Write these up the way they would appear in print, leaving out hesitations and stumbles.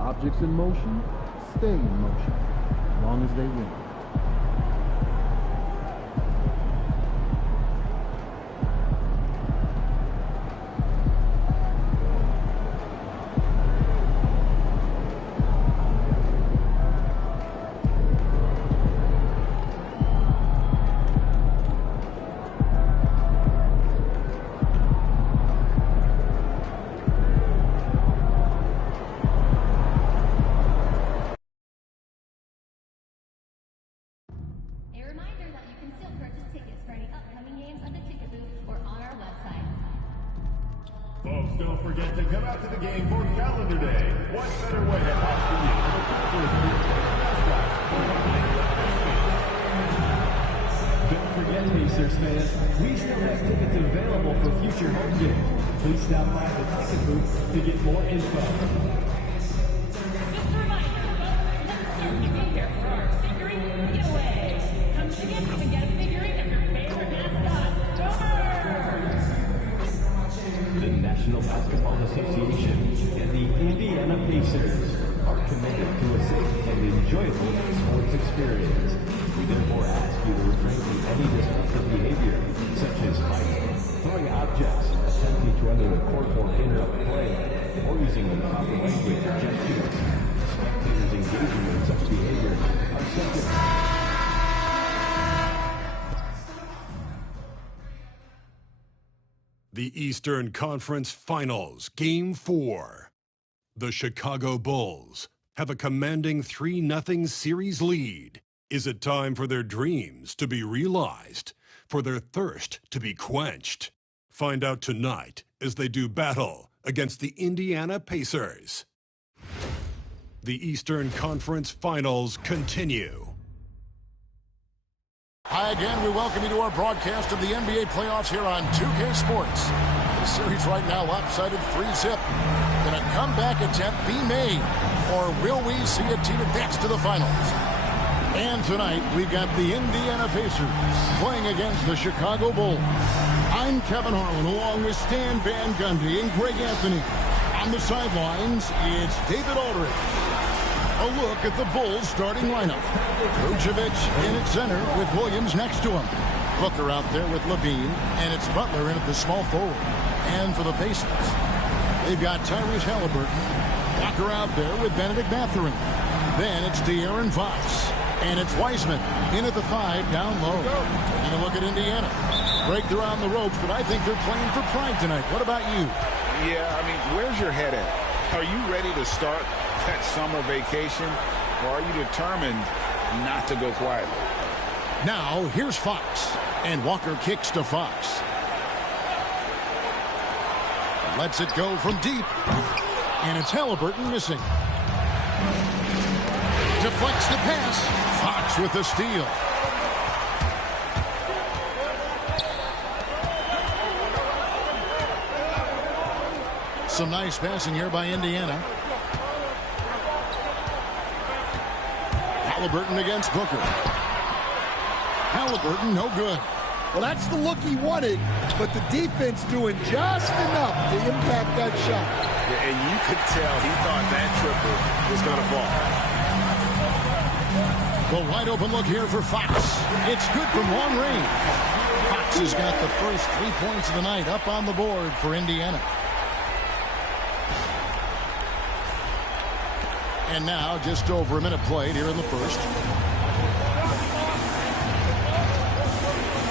Objects in motion, stay in motion, as long as they win. Folks, don't forget to come out to the game for Calendar Day. What better way to watch the game than the Pacers for your favorite mascot? Don't forget, Pacers fans, we still have tickets available for future home games. Please stop by the ticket booth to get more info. Just a reminder, folks, next year you be here for our figurine giveaway. Come to the game and get a figurine of your favorite mascot. The National Basketball Association and the Indiana Pacers are committed to a safe and enjoyable sports experience. We therefore ask you to refrain from any disruptive behavior, such as fighting, throwing objects, attempting to enter the court or interrupt play, or using improper language or gestures. Spectators engaging in such behavior are subject to The Eastern Conference Finals, Game 4. The Chicago Bulls have a commanding 3-0 series lead. Is it time for their dreams to be realized, for their thirst to be quenched? Find out tonight as they do battle against the Indiana Pacers. The Eastern Conference Finals continue. Hi again, we welcome you to our broadcast of the NBA playoffs here on 2K Sports. The series right now lopsided 3-0. Can a comeback attempt be made, or will we see a team advance to the finals? And tonight, we've got the Indiana Pacers playing against the Chicago Bulls. I'm Kevin Harlan, along with Stan Van Gundy and Greg Anthony. On the sidelines, it's David Aldridge. A look at the Bulls starting lineup. Vucevic in at center with Williams next to him. Booker out there with Levine, and it's Butler in at the small forward. And for the Pacers, they've got Tyrese Halliburton. Walker out there with Benedict Mathurin. Then it's De'Aaron Fox. And it's Wiseman in at the 5 down low. And a look at Indiana. Greg, they're on the ropes, but I think they're playing for pride tonight. What about you? Yeah, I mean, where's your head at? Are you ready to start that summer vacation, or are you determined not to go quietly? Now, here's Fox, and Walker kicks to Fox. Lets it go from deep, and it's Halliburton missing. Deflects the pass. Fox with the steal. Some nice passing here by Indiana. Halliburton against Booker. Halliburton, no good. Well, that's the look he wanted, but the defense doing just enough to impact that shot. Yeah, and you could tell he thought that triple was going to fall. The wide open look here for Fox. It's good from long range. Fox has got the first 3 points of the night up on the board for Indiana. And now, just over a minute played here in the first.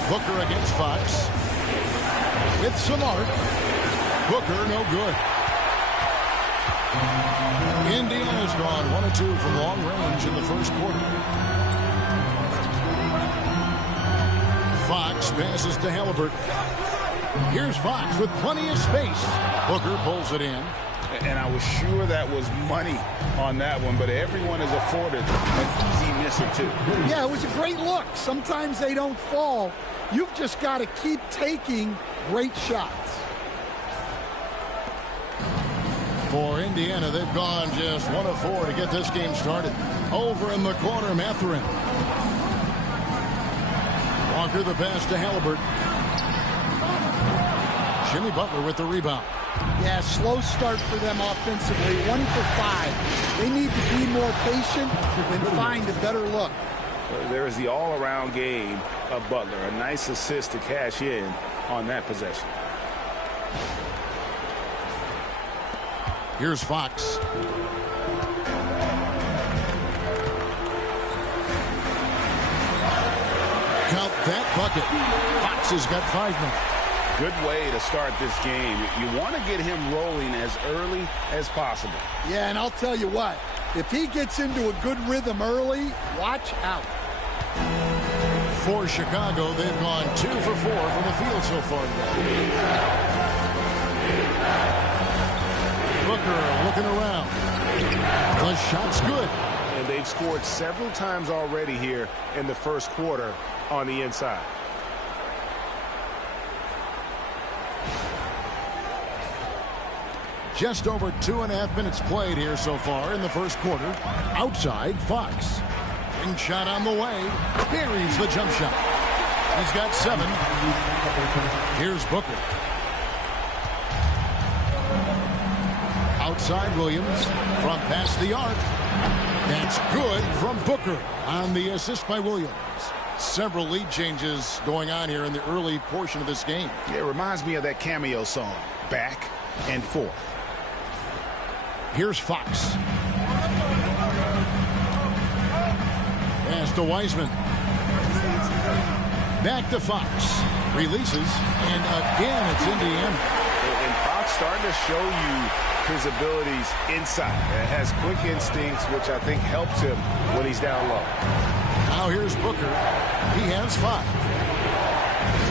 Booker against Fox. With some arc. Booker, no good. Indiana's gone 1 of 2 from long range in the first quarter. Fox passes to Halliburton. Here's Fox with plenty of space. Booker pulls it in. And I was sure that was money on that one, but everyone is afforded an easy misser too. Yeah, it was a great look. Sometimes they don't fall. You've just got to keep taking great shots. For Indiana, they've gone just 1 of 4 to get this game started. Over in the corner, Mathurin. Walker the pass to Halliburton. Jimmy Butler with the rebound. Yeah, slow start for them offensively. 1 for 5. They need to be more patient and find a better look. There is the all-around game of Butler. A nice assist to cash in on that possession. Here's Fox. Count that bucket. Fox has got 5 now. Good way to start this game. You want to get him rolling as early as possible. Yeah, and I'll tell you what. If he gets into a good rhythm early, watch out. For Chicago, they've gone 2 for 4 from the field so far today. Booker looking around. The shot's good. And they've scored several times already here in the first quarter on the inside. Just over 2.5 minutes played here so far in the first quarter. Outside, Fox. Ring shot on the way. Buries the jump shot. He's got 7. Here's Booker. Outside, Williams. From past the arc. That's good from Booker on the assist by Williams. Several lead changes going on here in the early portion of this game. It reminds me of that cameo song, Back and Forth. Here's Fox. Pass to Wiseman. Back to Fox. Releases. And again, it's Indiana. And Fox starting to show you his abilities inside. It has quick instincts, which I think helps him when he's down low. Now here's Booker. He has 5.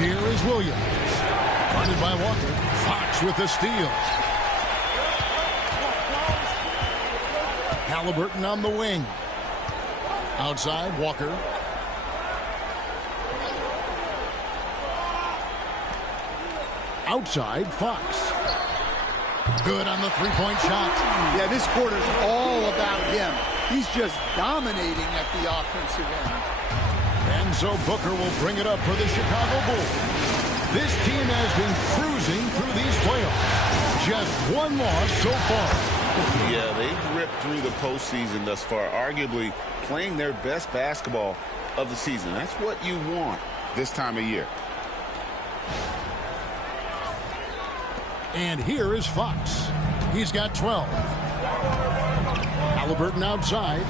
Here is Williams. Guarded by Walker. Fox with the steal. Halliburton on the wing. Outside, Walker. Outside, Fox. Good on the three-point shot. Yeah, this quarter's all about him. He's just dominating at the offensive end. And so Booker will bring it up for the Chicago Bulls. This team has been cruising through these playoffs. Just 1 loss so far. Yeah, they've ripped through the postseason thus far, arguably playing their best basketball of the season. That's what you want this time of year. And here is Fox. He's got 12. Halliburton outside.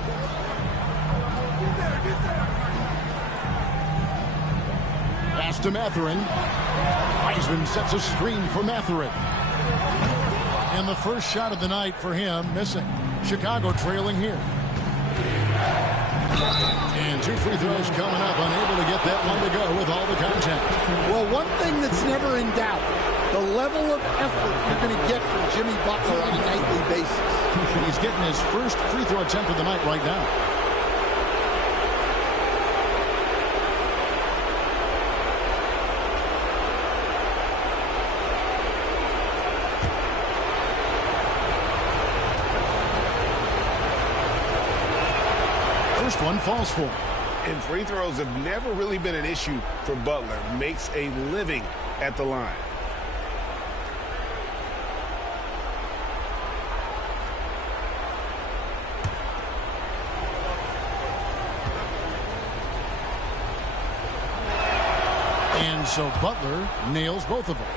Pass to Mathurin. Wiseman sets a screen for Mathurin. And the first shot of the night for him missing. Chicago trailing here. And 2 free throws coming up. Unable to get that one to go with all the contact. Well, one thing that's never in doubt, the level of effort you're going to get from Jimmy Butler on a nightly basis. He's getting his first free throw attempt of the night right now. First one falls for him. And free throws have never really been an issue for Butler. Makes a living at the line. And so Butler nails both of them.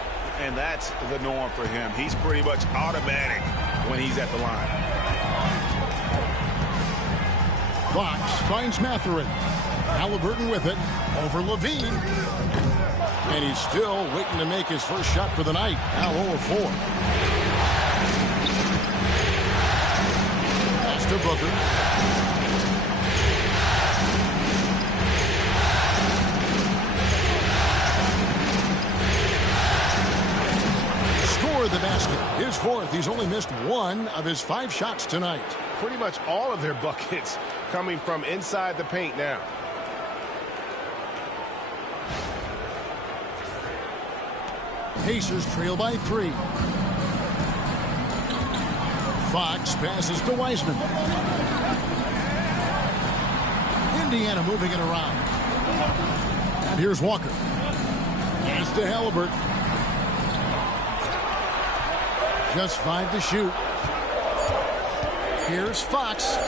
And that's the norm for him. He's pretty much automatic when he's at the line. Fox finds Mathurin. Halliburton with it. Over Levine. And he's still waiting to make his first shot for the night. Now 0-4. Pass to Booker. Score the basket. His his fourth. He's only missed 1 of his 5 shots tonight. Pretty much all of their buckets coming from inside the paint now. Pacers trail by 3. Fox passes to Wiseman. Indiana moving it around. And here's Walker. Pass to Halliburton. Just 5 to shoot. Here's Fox.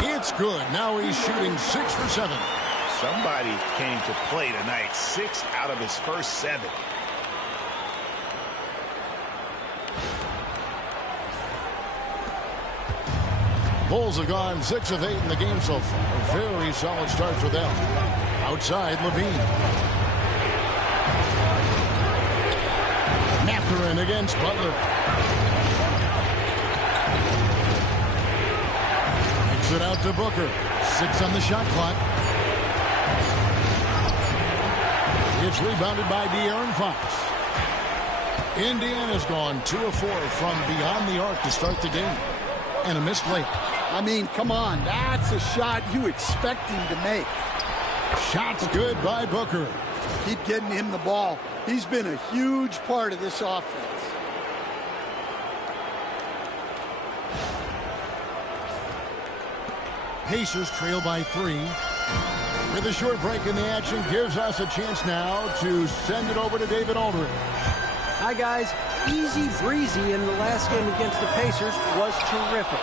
It's good. Now he's shooting 6 for 7. Somebody came to play tonight. 6 out of his first 7. Bulls have gone 6 of 8 in the game so far. A very solid start for them. Outside, Levine. Mathurin against Butler. Kicks it out to Booker. 6 on the shot clock. It's rebounded by De'Aaron Fox. Indiana's gone 2 of 4 from beyond the arc to start the game. And a missed layup. I mean, come on. That's a shot you expect him to make. Shot's good by Booker. Keep getting him the ball. He's been a huge part of this offense. Pacers trail by 3. With a short break in the action, gives us a chance now to send it over to David Aldridge. Hi, guys. Easy breezy in the last game against the Pacers was terrific.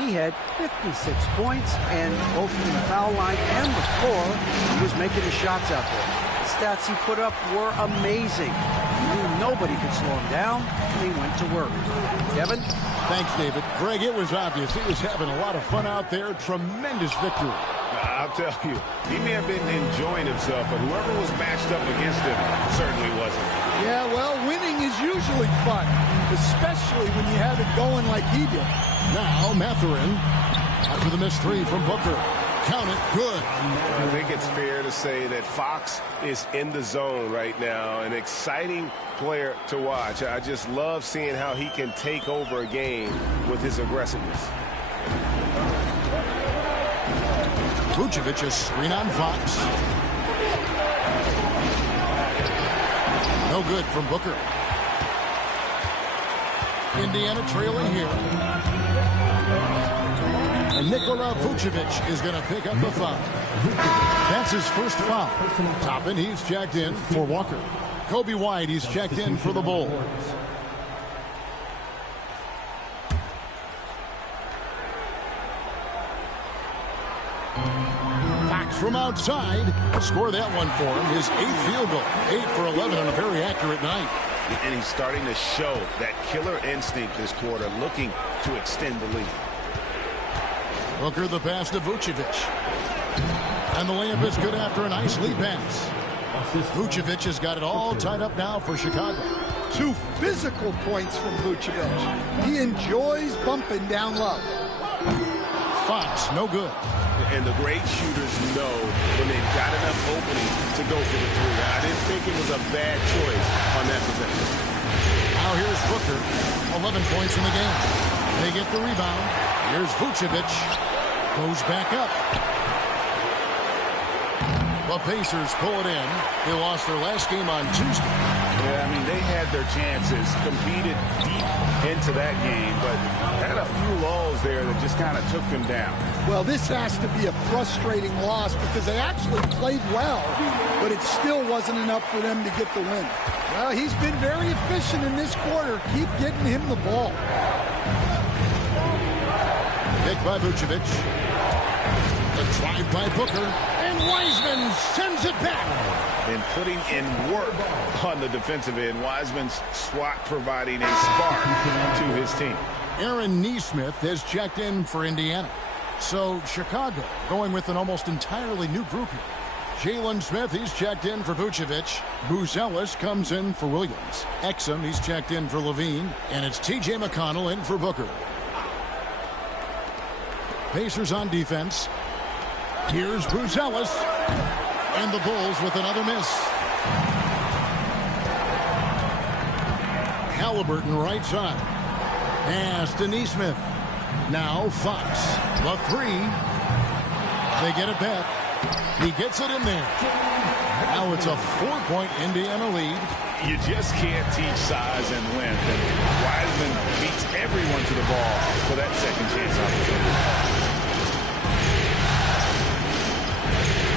He had 56 points, and both from the foul line and the floor, he was making his shots out there. The stats he put up were amazing. He knew nobody could slow him down, and he went to work. Kevin? Thanks, David. Greg, it was obvious. He was having a lot of fun out there. Tremendous victory. I'll tell you, he may have been enjoying himself, but whoever was matched up against him certainly wasn't. Yeah, well, winning is usually fun, especially when you have it going like he did. Now, Mathurin, after the missed 3 from Booker. Count it, good. I think it's fair to say that Fox is in the zone right now. An exciting player to watch. I just love seeing how he can take over a game with his aggressiveness. Vucevic is screen on Fox. No good from Booker. Indiana trailing here. And Nikola Vucevic is going to pick up the foul. That's his first foul. Toppin, he's checked in for Walker. Kobe White, he's checked in for the Bulls. Fox from outside. Score that one for him. His 8th field goal. 8 for 11 on a very accurate night. And he's starting to show that killer instinct this quarter, looking to extend the lead. Booker the pass to Vucevic. And the layup is good after a nice lead pass. Vucevic has got it all tied up now for Chicago. 2 physical points from Vucevic. He enjoys bumping down low. Fox, no good. And the great shooters know when they've got enough opening to go for the 3. I didn't think it was a bad choice on that possession. Now here's Booker. 11 points in the game. They get the rebound. Here's Vucevic. Goes back up. The Pacers pull it in. They lost their last game on Tuesday. Yeah, I mean, they had their chances, competed deep into that game, but had a few lulls there that just kind of took them down. Well, this has to be a frustrating loss because they actually played well, but it still wasn't enough for them to get the win. Well, he's been very efficient in this quarter. Keep getting him the ball. Pick by Vucevic. The drive by Booker. And Wiseman sends it back. And putting in work on the defensive end. Wiseman's swat providing a spark to his team. Aaron Nesmith has checked in for Indiana. So Chicago going with an almost entirely new group here. Jalen Smith, he's checked in for Vucevic. Buzelis comes in for Williams. Exum, he's checked in for Levine. And it's T.J. McConnell in for Booker. Pacers on defense. Here's Buzelis. And the Bulls with another miss. Halliburton right side. Pass to Neesmith. Now Fox. The three. They get it back. He gets it in there. Now it's a 4-point Indiana lead. You just can't teach size and length. And Wiseman beats everyone to the ball for that second chance opportunity.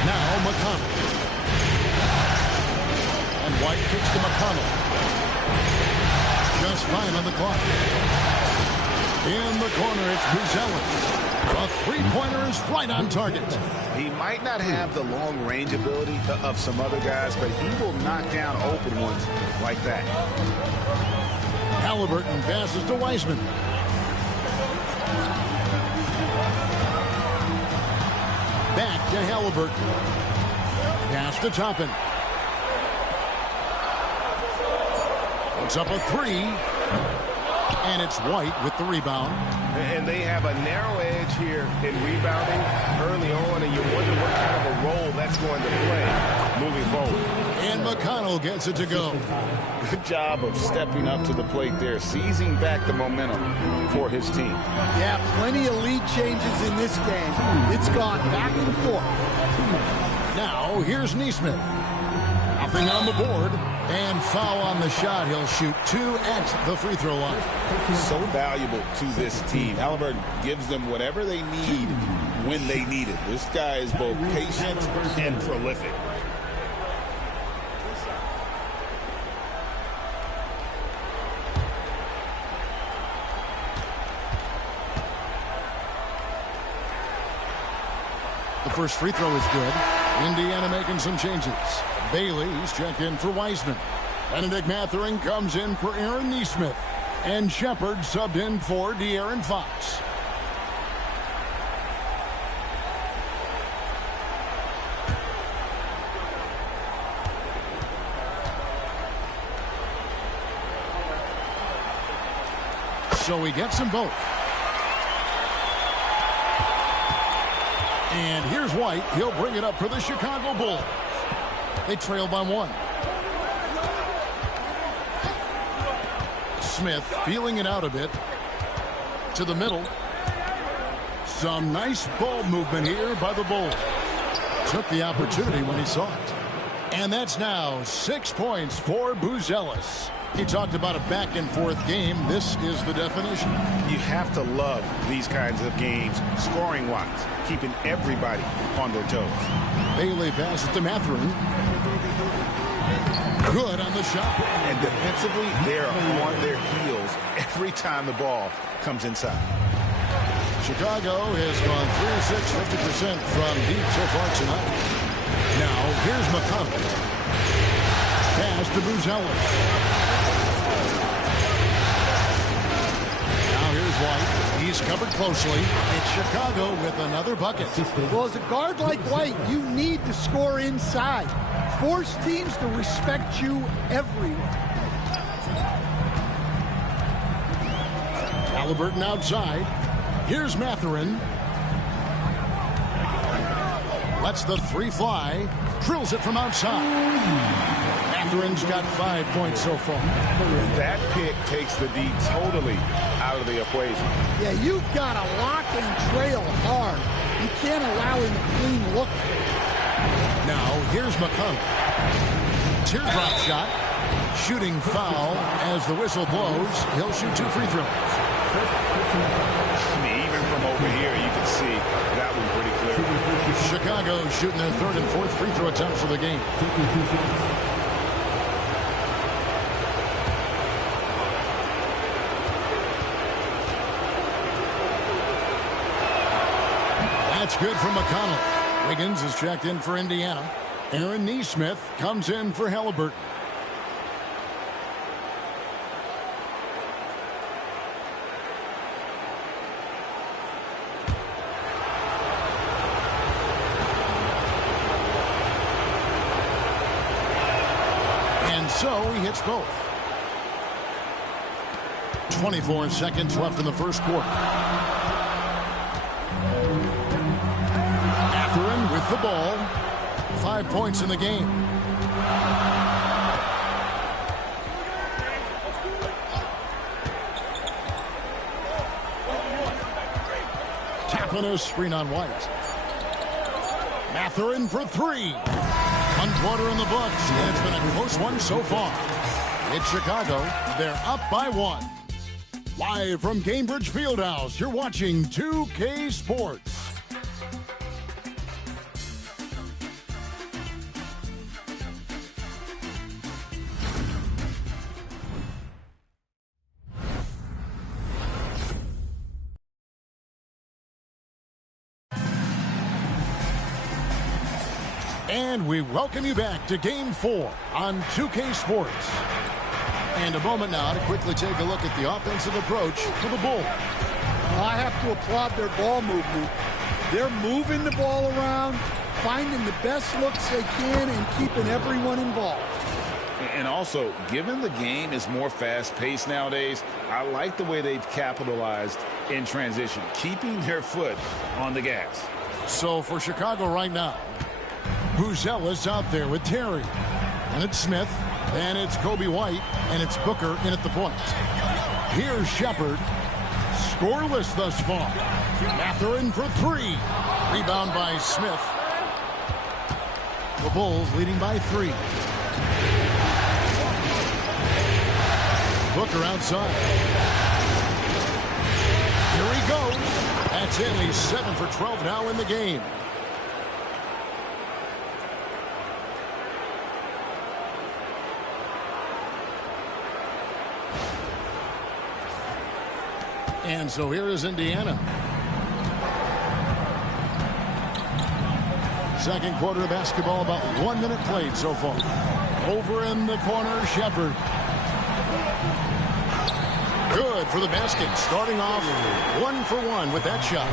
Now McConnell. And White kicks to McConnell. Just fine on the clock. In the corner, it's Buzelis. The three-pointer is right on target. He might not have the long-range ability of some other guys, but he will knock down open ones like that. Halliburton passes to Wiseman. Back to Halliburton. Pass to Toppin. Puts up a three. And it's White with the rebound. And they have a narrow edge here in rebounding early on, and you wonder what kind of a role that's going to play moving forward. And McConnell gets it to go. Good job of stepping up to the plate there, seizing back the momentum for his team. Yeah, plenty of lead changes in this game. It's gone back and forth. Now, here's Neesmith. Nothing on the board. And foul on the shot. He'll shoot two at the free throw line. So valuable to this team. Halliburton gives them whatever they need when they need it. This guy is both patient and prolific. The first free throw is good. Indiana making some changes. Bailey's checked in for Wiseman. Benedict Mathurin comes in for Aaron Neesmith. And Shepard subbed in for De'Aaron Fox. So he gets them both. And here's White. He'll bring it up for the Chicago Bulls. They trail by one. Smith feeling it out a bit. To the middle. Some nice ball movement here by the Bulls. Took the opportunity when he saw it. And that's now 6 points for Buzelis. He talked about a back-and-forth game. This is the definition. You have to love these kinds of games, scoring-wise, keeping everybody on their toes. Bailey passes to Mathurin. Good on the shot. And defensively, they're on their heels every time the ball comes inside. Chicago has gone 3 of 6, 50% from deep so far tonight. Now, here's McConnell. Pass to Buzelis. Now here's White. He's covered closely. It's Chicago with another bucket. Well, as a guard like White, you need to score inside. Force teams to respect you everywhere. Halliburton outside. Here's Mathurin. Lets the three fly. Drills it from outside. Mathurin's got 5 points so far. That pick takes the D totally out of the equation. Yeah, you've got to lock and trail hard. You can't allow him a clean look. Now, here's McConnell. Teardrop shot. Shooting foul as the whistle blows. He'll shoot 2 free throws. I mean, even from over here, you can see that one pretty clear. Chicago shooting their 3rd and 4th free throw attempts for the game. That's good from McConnell. Wiggins is checked in for Indiana. Aaron Neesmith comes in for Halliburton. And so he hits both. 24 seconds left in the first quarter. Mathurin with the ball. 5 points in the game. off on a screen on White. Mathurin for three. 1 quarter in the books, and it's been a close one so far. It's Chicago. They're up by 1. Live from Cambridge Fieldhouse, you're watching 2K Sports. And we welcome you back to Game 4 on 2K Sports. And a moment now to quickly take a look at the offensive approach for the Bulls. I have to applaud their ball movement. They're moving the ball around, finding the best looks they can, and keeping everyone involved. And also, given the game is more fast-paced nowadays, I like the way they've capitalized in transition, keeping their foot on the gas. So for Chicago right now, Buzelis out there with Terry. And it's Smith. And it's Kobe White. And it's Booker in at the point. Here's Shepard. Scoreless thus far. Mathurin for three. Rebound by Smith. The Bulls leading by 3. Booker outside. Here he goes. That's it. He's 7 for 12 now in the game. And so here is Indiana. Second quarter of basketball, about 1 minute played so far. Over in the corner, Shepard. Good for the basket. Starting off 1 for 1 with that shot.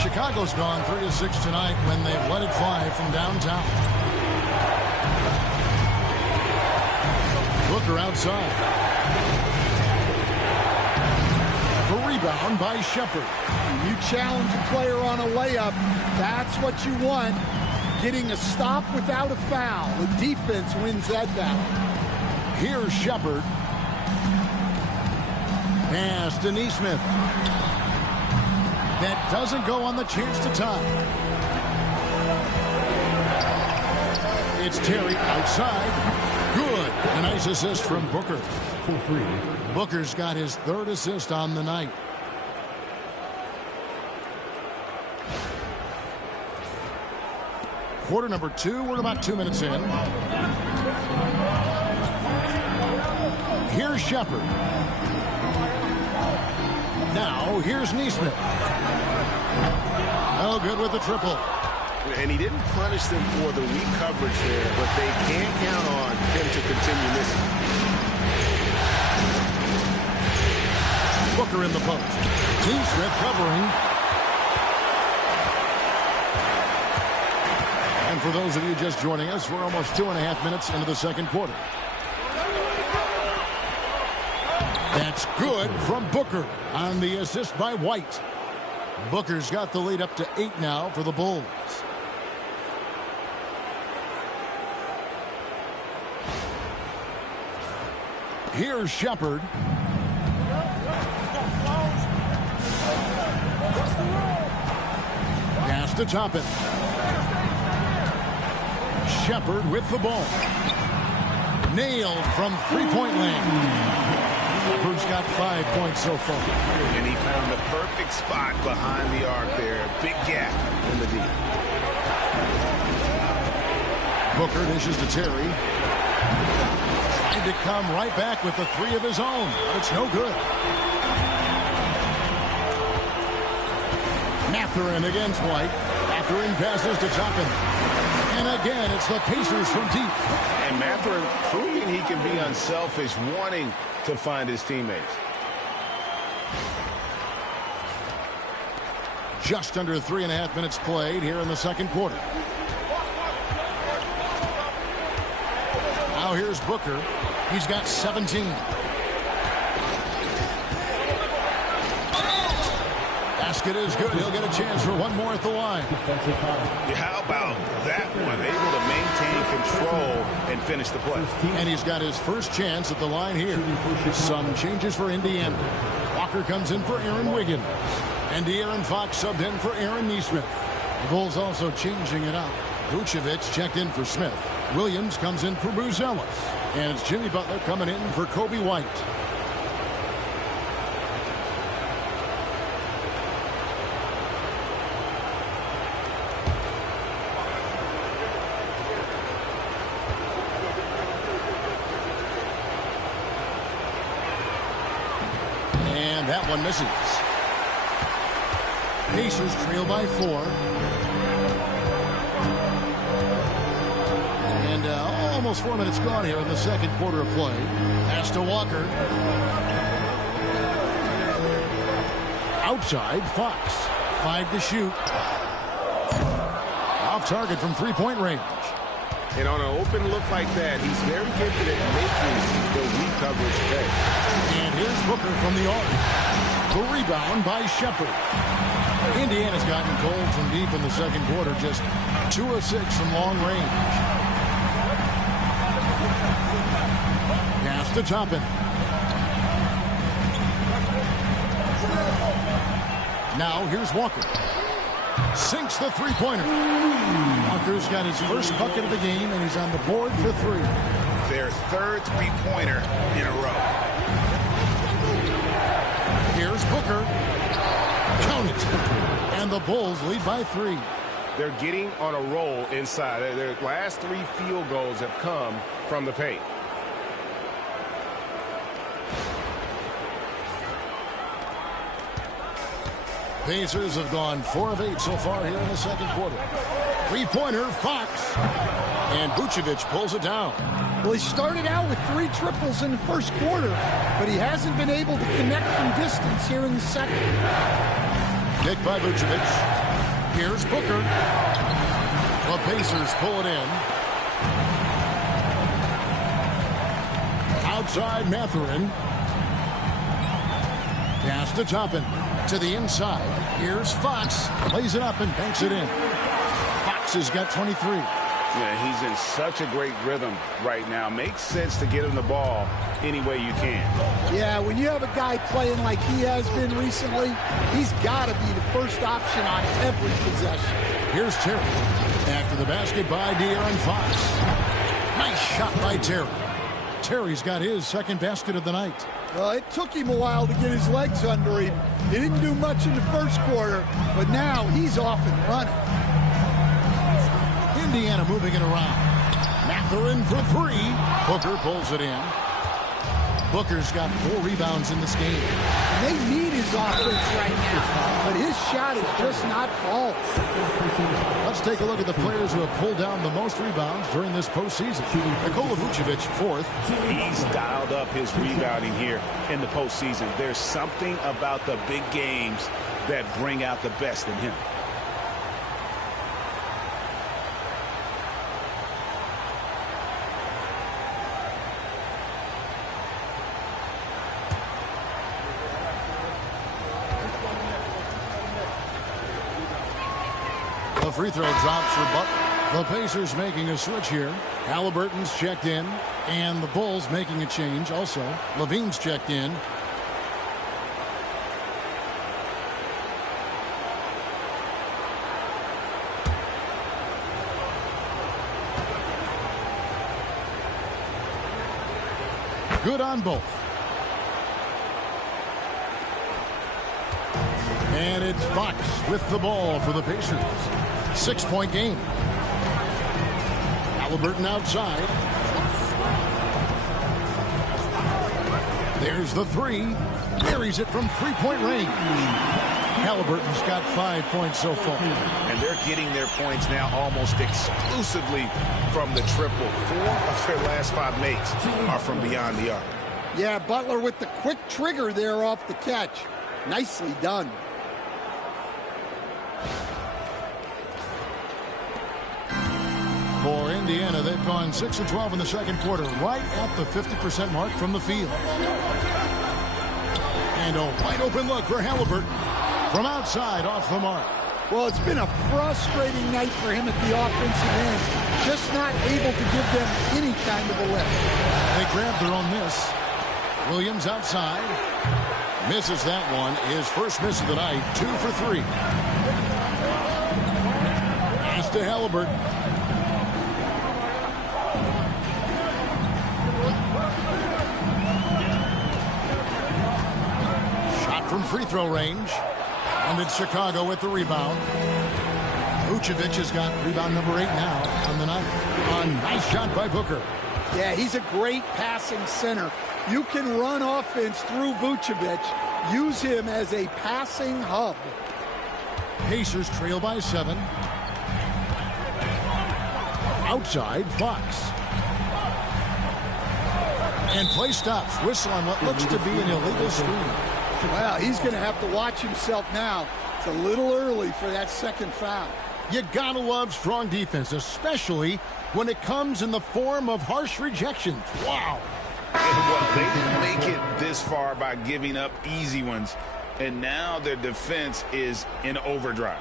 Chicago's gone 3 of 6 tonight when they've let it fly from downtown. Booker outside. Rebound by Shepard. You challenge a player on a layup, that's what you want. Getting a stop without a foul. The defense wins that battle. Here's Shepard. Pass to Neesmith. That doesn't go on the chance to tie. It's Terry outside. Good. A nice assist from Booker. Booker's got his 3rd assist on the night. Quarter number 2. We're about 2 minutes in. Here's Shepard. Now here's Neesmith. Oh, good with the triple. And he didn't punish them for the weak coverage there, but they can't count on him to continue missing. Booker in the post. Neesmith covering. And for those of you just joining us, we're almost 2.5 minutes into the second quarter. That's good from Booker on the assist by White. Booker's got the lead up to 8 now for the Bulls. Here's Shepard. Pass to Toppin. Shepard with the ball. Nailed from three-point land. Shepard's got 5 points so far. And he found the perfect spot behind the arc there. Big gap in the deep. Booker dishes to Terry. Trying to come right back with the 3 of his own, but it's no good. Mathurin against White. Mathurin passes to Toppin. And again, it's the Pacers from deep. And Mathurin proving he can be unselfish, wanting to find his teammates. Just under 3.5 minutes played here in the second quarter. Now here's Booker. He's got 17. Basket is good. He'll get a chance for one more at the line. How about that one? Able to maintain control and finish the play. And he's got his first chance at the line here. Some changes for Indiana. Walker comes in for Aaron Wiggins. And De'Aaron Fox subbed in for Aaron Nesmith. The Bulls also changing it up. Vucevic checked in for Smith. Williams comes in for Buzelis. And it's Jimmy Butler coming in for Kobe White. And that one misses. Pacers trail by 4. And almost 4 minutes gone here in the second quarter of play. Pass to Walker. Outside, Fox. 5 to shoot. Off target from three-point range. And on an open look like that, he's very gifted at making the weak coverage pay. And here's Booker from the arc. The rebound by Shepard. Indiana's gotten cold from deep in the second quarter, just 2 of 6 from long range. Pass to Toppin. Now here's Walker. Sinks the three-pointer. Walker's got his first bucket of the game, and he's on the board for 3. Their third three-pointer in a row. Here's Booker. Count it. And the Bulls lead by 3. They're getting on a roll inside. Their last 3 field goals have come from the paint. Pacers have gone 4 of 8 so far here in the second quarter. Three-pointer, Fox. And Vucevic pulls it down. Well, he started out with 3 triples in the first quarter, but he hasn't been able to connect from distance here in the second. Kick by Vucevic. Here's Booker. The Pacers pull it in. Outside, Mathurin. Pass to Toppin. To the inside. Here's Fox. Plays it up and banks it in. Fox has got 23. Yeah, he's in such a great rhythm right now. Makes sense to get him the ball any way you can. Yeah, when you have a guy playing like he has been recently, he's got to be the first option on every possession. Here's Terry. After the basket by De'Aaron Fox. Nice shot by Terry. Terry's got his second basket of the night. Well, it took him a while to get his legs under him. He didn't do much in the first quarter, but now he's off and running. Indiana moving it around. Mathurin for 3. Booker pulls it in. Booker's got 4 rebounds in this game. And they need his offense right now, but his shot is just not falling. Let's take a look at the players who have pulled down the most rebounds during this postseason. Nikola Vucevic, 4th. He's dialed up his rebounding here in the postseason. There's something about the big games that bring out the best in him. The free throw drops for Butler. The Pacers making a switch here. Halliburton's checked in, and the Bulls making a change also. Levine's checked in. Good on both. And it's Fox with the ball for the Pacers. 6-point game. Halliburton outside. There's the 3. Buries it from 3-point range. Halliburton's got 5 points so far. And they're getting their points now almost exclusively from the triple. 4 of their last 5 makes are from beyond the arc. Yeah, Butler with the quick trigger there off the catch. Nicely done. For Indiana, they've gone 6 of 12 in the second quarter, right at the 50% mark from the field. And a wide open look for Halliburton. From outside, off the mark. Well, it's been a frustrating night for him at the offensive end. Just not able to give them any kind of a lift. They grabbed their own miss. Williams outside. Misses that one. His first miss of the night. 2 for 3. Pass to Halliburton. Shot from free throw range. And it's Chicago with the rebound. Vucevic has got rebound number 8 now on the night. A nice shot by Booker. Yeah, he's a great passing center. You can run offense through Vucevic. Use him as a passing hub. Pacers trail by 7. Outside, Fox. And play stops. Whistle on what looks to be an illegal screen. Well, he's going to have to watch himself now. It's a little early for that second foul. You gotta love strong defense, especially when it comes in the form of harsh rejections. Wow. Well, they didn't make it this far by giving up easy ones, and now their defense is in overdrive.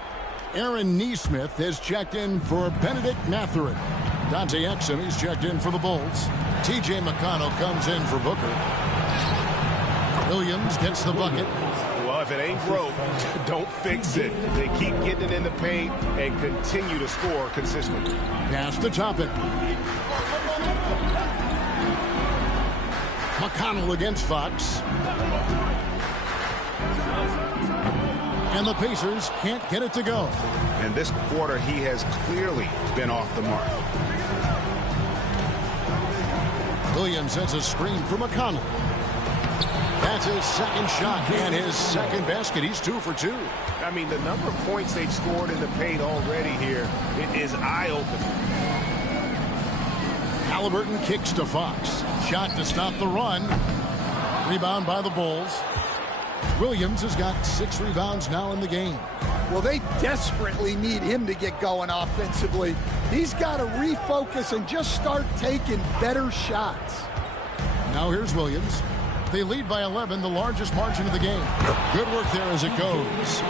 Aaron Neesmith has checked in for Benedict Mathurin. Dante Exum, he's checked in for the Bulls. T.J. McConnell comes in for Booker. Williams gets the bucket. Well, if it ain't broke, don't fix it. They keep getting it in the paint and continue to score consistently. Pass to Toppin. McConnell against Fox. And the Pacers can't get it to go. And this quarter, he has clearly been off the mark. Williams sets a screen for McConnell. That's his second shot and his second basket. He's 2 for 2. I mean, the number of points they've scored in the paint already here, it is eye-opening. Halliburton kicks to Fox. Shot to stop the run. Rebound by the Bulls. Williams has got 6 rebounds now in the game. Well, they desperately need him to get going offensively. He's got to refocus and just start taking better shots. Now here's Williams. They lead by 11, the largest margin of the game. Good work there as it goes.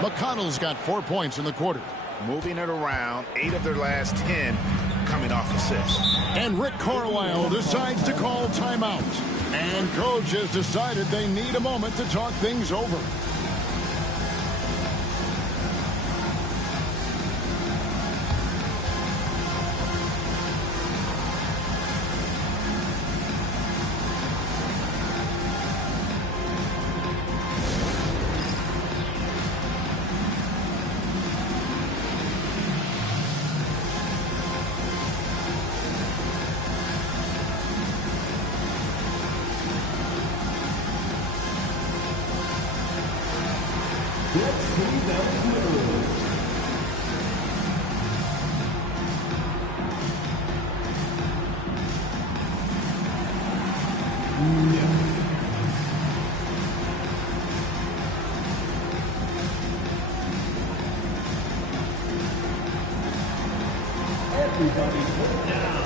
McConnell's got 4 points in the quarter. Moving it around, 8 of their last 10 coming off assists. And Rick Carlisle decides to call timeout. And coach has decided they need a moment to talk things over. Everybody put down.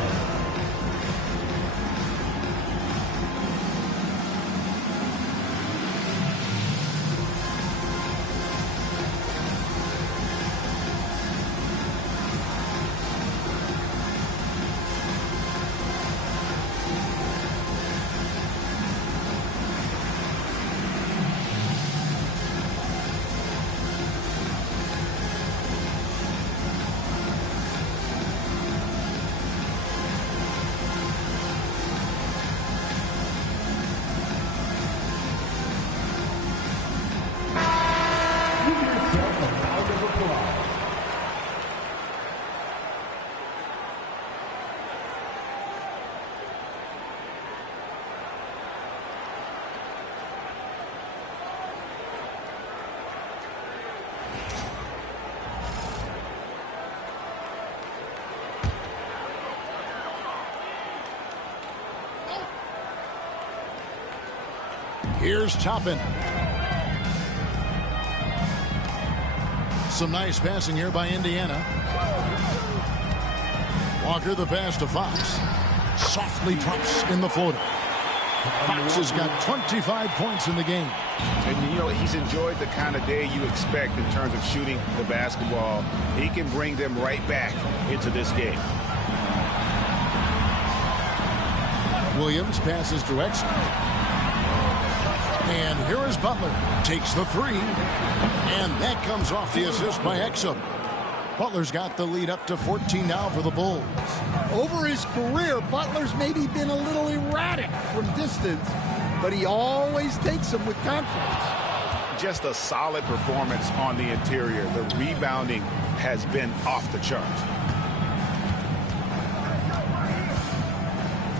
Here's Toppin. Some nice passing here by Indiana. Walker the pass to Fox. Softly drops in the floater. Fox has got 25 points in the game. And, you know, he's enjoyed the kind of day you expect in terms of shooting the basketball. He can bring them right back into this game. Williams passes to Exum. And here is Butler. Takes the three. And that comes off the assist by Exum. Butler's got the lead up to 14 now for the Bulls. Over his career, Butler's maybe been a little erratic from distance, but he always takes them with confidence. Just a solid performance on the interior. The rebounding has been off the charts.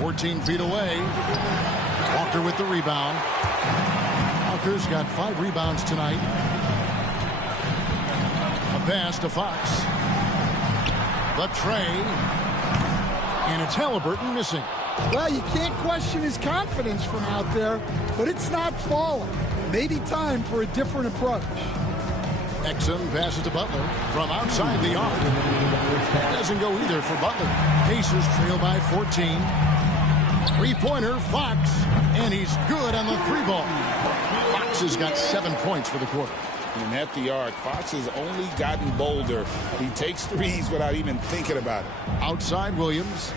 14 feet away. Walker with the rebound. Walker's got 5 rebounds tonight. A pass to Fox. The tray. And it's Halliburton missing. Well, you can't question his confidence from out there, but it's not falling. Maybe time for a different approach. Exum passes to Butler from outside the arc. Doesn't go either for Butler. Pacers trail by 14. Three-pointer, Fox. And he's good on the 3-ball. Fox has got 7 points for the quarter. And at the arc, Fox has only gotten bolder. He takes threes without even thinking about it. Outside Williams.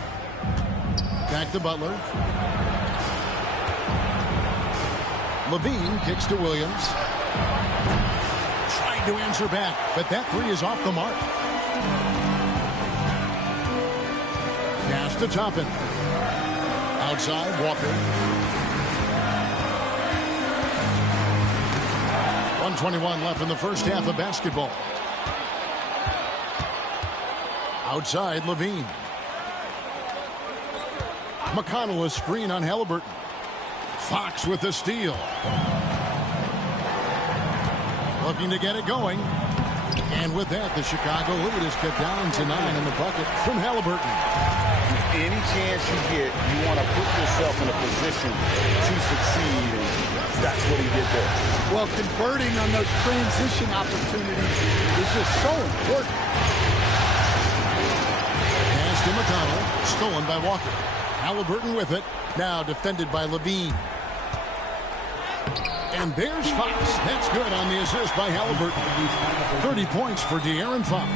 Back to Butler. Levine kicks to Williams. Tried to answer back, but that three is off the mark. Pass to Toppin. Outside, Walker. 1:21 left in the first half of basketball. Outside, Levine. McConnell a screen on Halliburton. Fox with the steal. Looking to get it going. And with that, the Chicago lead is cut down to 9 in the bucket from Halliburton. Any chance you get, you want to put yourself in a position to succeed, and that's what he did there. Well, converting on those transition opportunities is just so important. Pass to McConnell, stolen by Walker. Halliburton with it, now defended by Levine. And there's Fox. That's good on the assist by Halliburton. 30 points for De'Aaron Fox.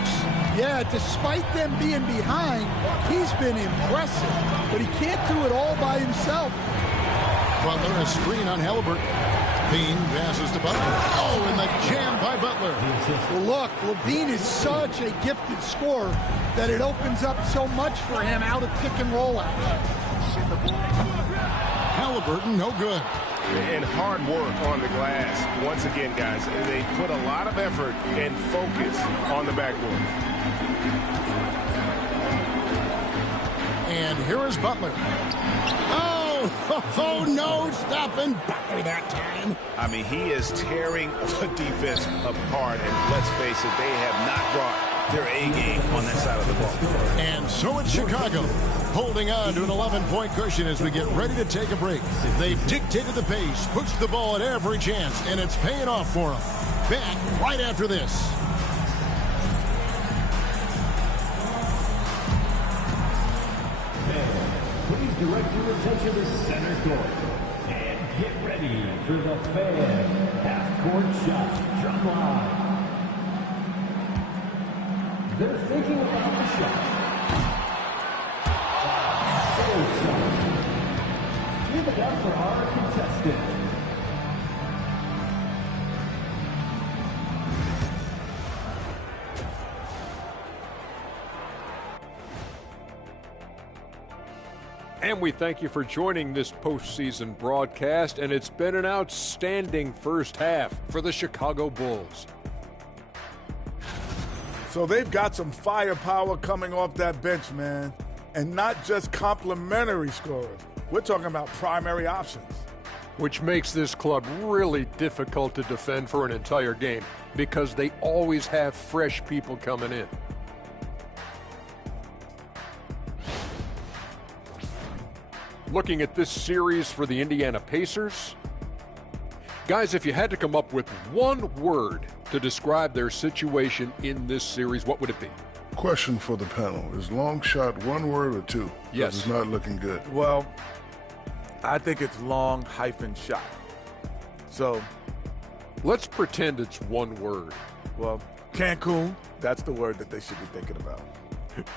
Yeah, despite them being behind, he's been impressive, but he can't do it all by himself. Butler a screen on Halliburton. Levine passes to Butler. Oh, and the jam by Butler. Well, look, Levine is such a gifted scorer that it opens up so much for him out of pick and roll action. Halliburton, no good. And hard work on the glass. Once again, guys, they put a lot of effort and focus on the backboard. And here is Butler. Oh, no, stopping Butler that time. I mean, he is tearing the defense apart, and let's face it, they have not brought their A-game on that side of the ball. And so it's Chicago, holding on to an 11-point cushion as we get ready to take a break. They've dictated the pace, pushed the ball at every chance, and it's paying off for them. Back right after this. Please direct your attention to center court and get ready for the Fan half-court shot drum line. They're thinking about the shot. Give it up for our contestant. And we thank you for joining this postseason broadcast, and it's been an outstanding first half for the Chicago Bulls. So they've got some firepower coming off that bench, man, and not just complimentary scorers. We're talking about primary options. Which makes this club really difficult to defend for an entire game because they always have fresh people coming in. Looking at this series for the Indiana Pacers. Guys, if you had to come up with one word to describe their situation in this series, what would it be? Question for the panel. Is long shot one word or two? Yes. It's not looking good. Well, I think it's long-shot. So, let's pretend it's one word. Well, Cancun, that's the word that they should be thinking about.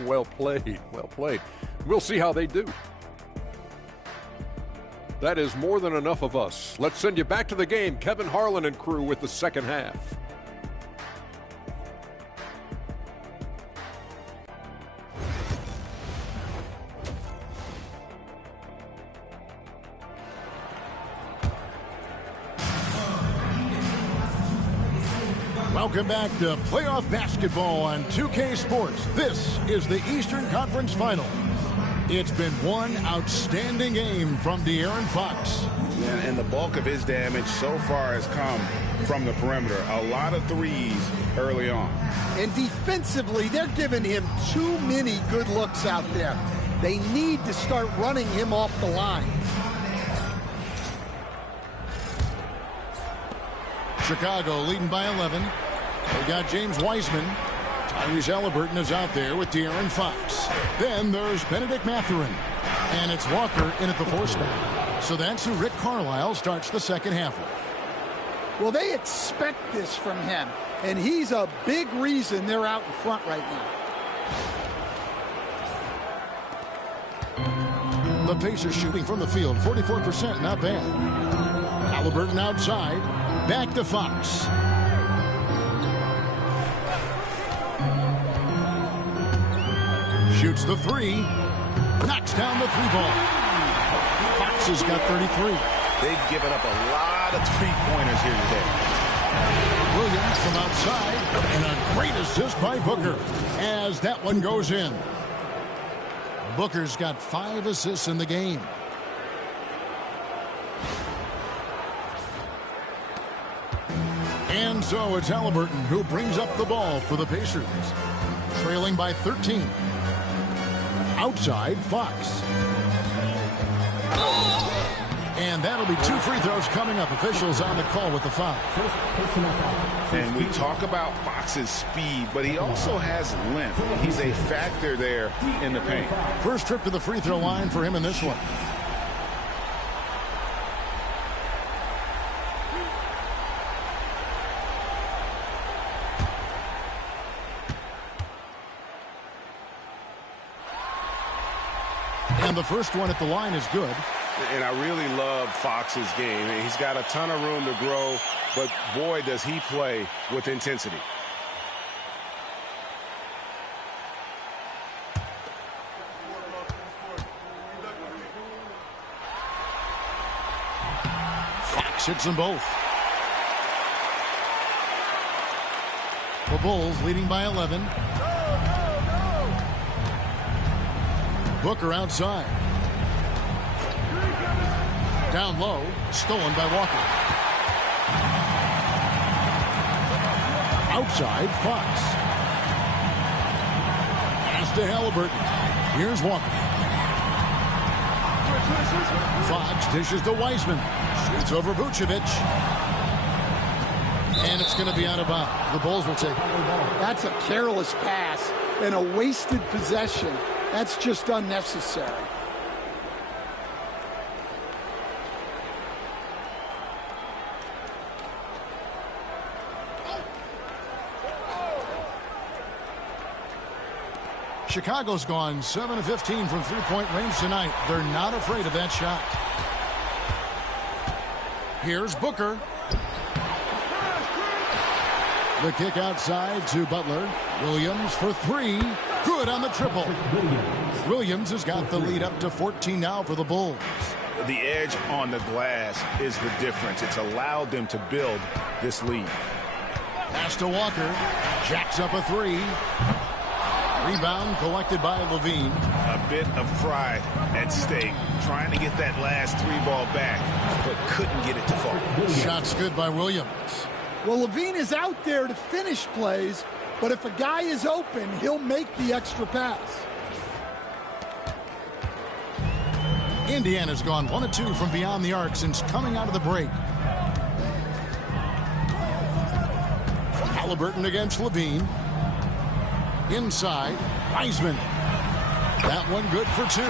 Well played, well played. We'll see how they do. That is more than enough of us. Let's send you back to the game. Kevin Harlan and crew with the second half. Welcome back to playoff basketball on 2K Sports. This is the Eastern Conference Final. It's been one outstanding game from De'Aaron Fox. And the bulk of his damage so far has come from the perimeter. A lot of threes early on. And defensively, they're giving him too many good looks out there. They need to start running him off the line. Chicago leading by 11. They got James Wiseman. Tyrese Halliburton is out there with De'Aaron Fox. Then there's Benedict Mathurin. And it's Walker in at the 4 spot. So that's who Rick Carlisle starts the second half with. Well, they expect this from him. And he's a big reason they're out in front right now. The Pacers shooting from the field, 44%, not bad. Halliburton outside. Back to Fox. Shoots the 3. Knocks down the 3-ball. Fox has got 33. They've given up a lot of three-pointers here today. Williams from outside. And a great assist by Booker as that one goes in. Booker's got 5 assists in the game. And so it's Halliburton who brings up the ball for the Pacers. Trailing by 13. Outside, Fox. And that'll be 2 free throws coming up. Officials on the call with the foul. And we talk about Fox's speed, but he also has length. He's a factor there in the paint. First trip to the free throw line for him in this one. And the first one at the line is good. And I really love Fox's game. He's got a ton of room to grow, but boy, does he play with intensity. Fox hits them both. The Bulls leading by 11. Booker outside. Down low, stolen by Walker. Outside, Fox. Pass to Halliburton. Here's Walker. Fox dishes to Wiseman. Shoots over Vucevic. And it's going to be out of bounds. The Bulls will take it. That's a careless pass and a wasted possession. That's just unnecessary. Chicago's gone 7 of 15 from three-point range tonight. They're not afraid of that shot. Here's Booker. The kick outside to Butler. Williams for 3. Good on the triple. Williams has got the lead up to 14 now for the Bulls. The edge on the glass is the difference. It's allowed them to build this lead. Pass to Walker. Jacks up a 3. Rebound collected by Levine. A bit of pride at stake. Trying to get that last 3-ball back, but couldn't get it to fall. Shots good by Williams. Well, Levine is out there to finish plays, but if a guy is open, he'll make the extra pass. Indiana's gone 1 of 2 from beyond the arc since coming out of the break. Halliburton against Levine. Inside, Wiseman. That one good for 2.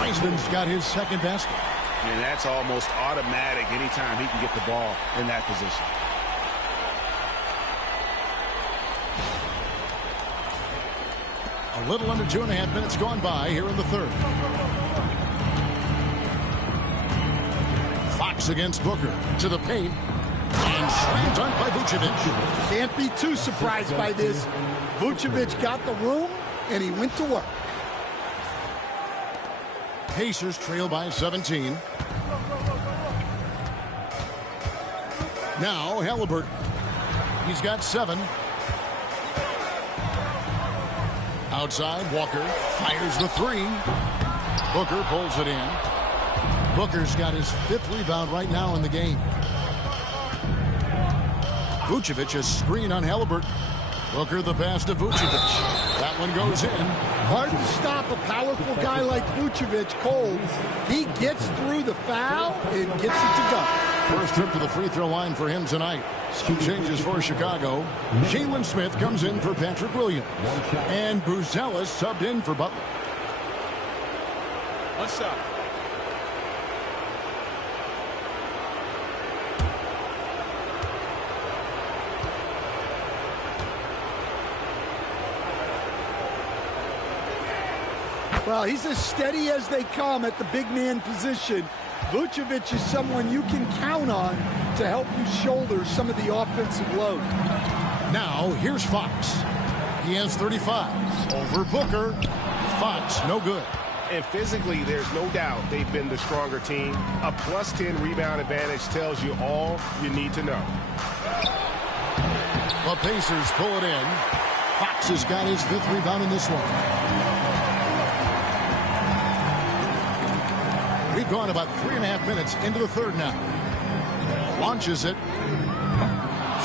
Wiseman's got his second basket. And that's almost automatic anytime he can get the ball in that position. A little under 2.5 minutes gone by here in the third. Fox against Booker. To the paint. And slam dunk by Vucevic. Can't be too surprised by this. Vucevic got the room, and he went to work. Pacers trail by 17. Now Halliburton. He's got 7. Outside, Walker fires the 3. Booker pulls it in. Booker's got his 5th rebound right now in the game. Vucevic a screen on Halliburton. Booker the pass to Vucevic. That one goes in. Hard to stop a powerful guy like Vucevic cold. He gets through the foul and gets it to go. First trip to the free throw line for him tonight. Some changes for Chicago. Jalen Smith comes in for Patrick Williams. And Buzelis subbed in for Butler. What's up? Well, he's as steady as they come at the big man position. Vucevic is someone you can count on to help you shoulder some of the offensive load. Now, here's Fox. He has 35. Over Booker. Fox, no good. And physically, there's no doubt they've been the stronger team. A plus 10 rebound advantage tells you all you need to know. The Pacers pull it in. Fox has got his 5th rebound in this one. We've gone about 3.5 minutes into the 3rd now. Launches it.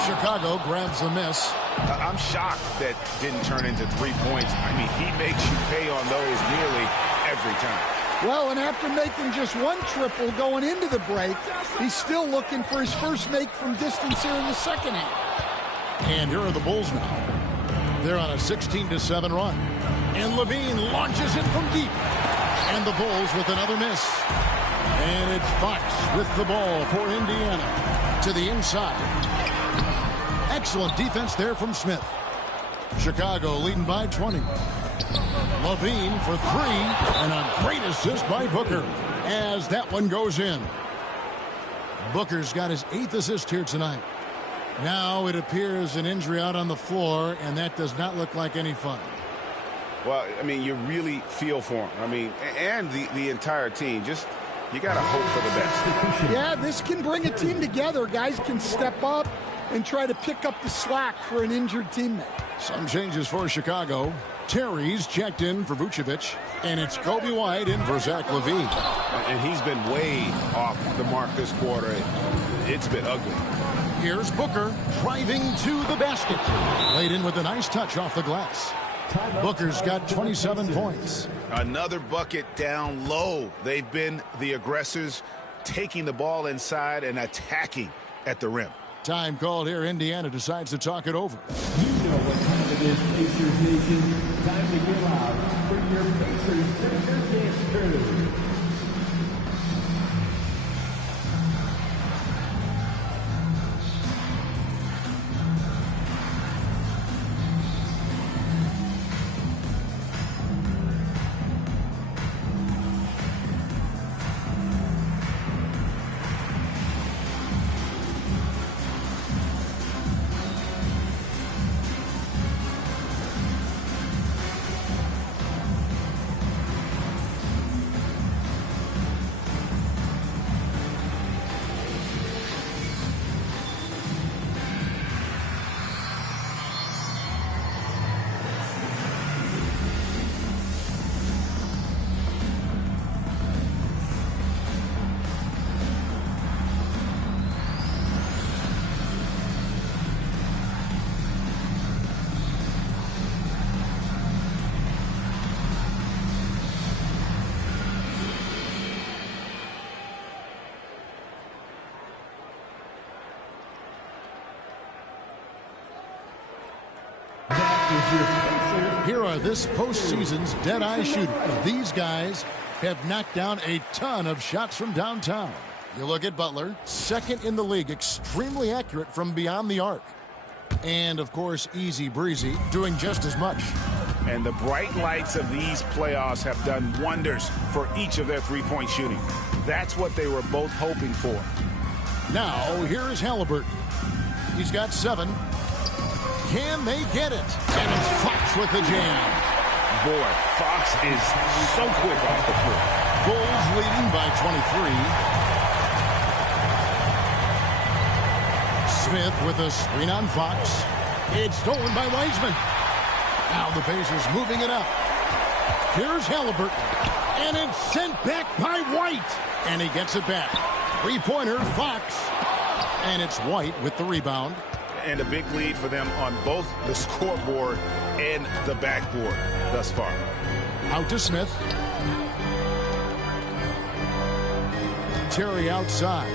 Chicago grabs the miss. I'm shocked that didn't turn into 3 points. I mean, he makes you pay on those nearly every time. Well, and after making just 1 triple going into the break, he's still looking for his first make from distance here in the second half. And here are the Bulls now. They're on a 16-7 run. And Levine launches it from deep. And the Bulls with another miss. And it's Fox with the ball for Indiana. To the inside. Excellent defense there from Smith. Chicago leading by 20. Levine for 3. And a great assist by Booker as that one goes in. Booker's got his 8th assist here tonight. Now it appears an injury out on the floor, and that does not look like any fun. Well, I mean, you really feel for him. I mean, and the entire team. Just, you got to hope for the best. Yeah, this can bring a team together. Guys can step up and try to pick up the slack for an injured teammate. Some changes for Chicago. Terry's checked in for Vucevic, and it's Kobe White in for Zach LaVine. And he's been way off the mark this quarter. It's been ugly. Here's Booker driving to the basket. Laid in with a nice touch off the glass. Booker's got 27 points. Another bucket down low. They've been the aggressors, taking the ball inside and attacking at the rim. Time called here. Indiana decides to talk it over. You know what time it is, Pacers Nation. Time to get loud for your Pacers Treasure Dance Crew. Here are this postseason's dead-eye shooters. These guys have knocked down a ton of shots from downtown. You look at Butler, 2nd in the league, extremely accurate from beyond the arc. And, of course, Easy Breezy doing just as much. And the bright lights of these playoffs have done wonders for each of their three-point shooting. That's what they were both hoping for. Now, here is Halliburton. He's got 7. Can they get it? And it's Fox with the jam. Boy, Fox is so quick off the floor. Bulls leading by 23. Smith with a screen on Fox. It's stolen by Wiseman. Now the Pacers moving it up. Here's Halliburton. And it's sent back by White. And he gets it back. Three-pointer, Fox. And it's White with the rebound. And a big lead for them on both the scoreboard and the backboard thus far. Out to Smith. Terry outside.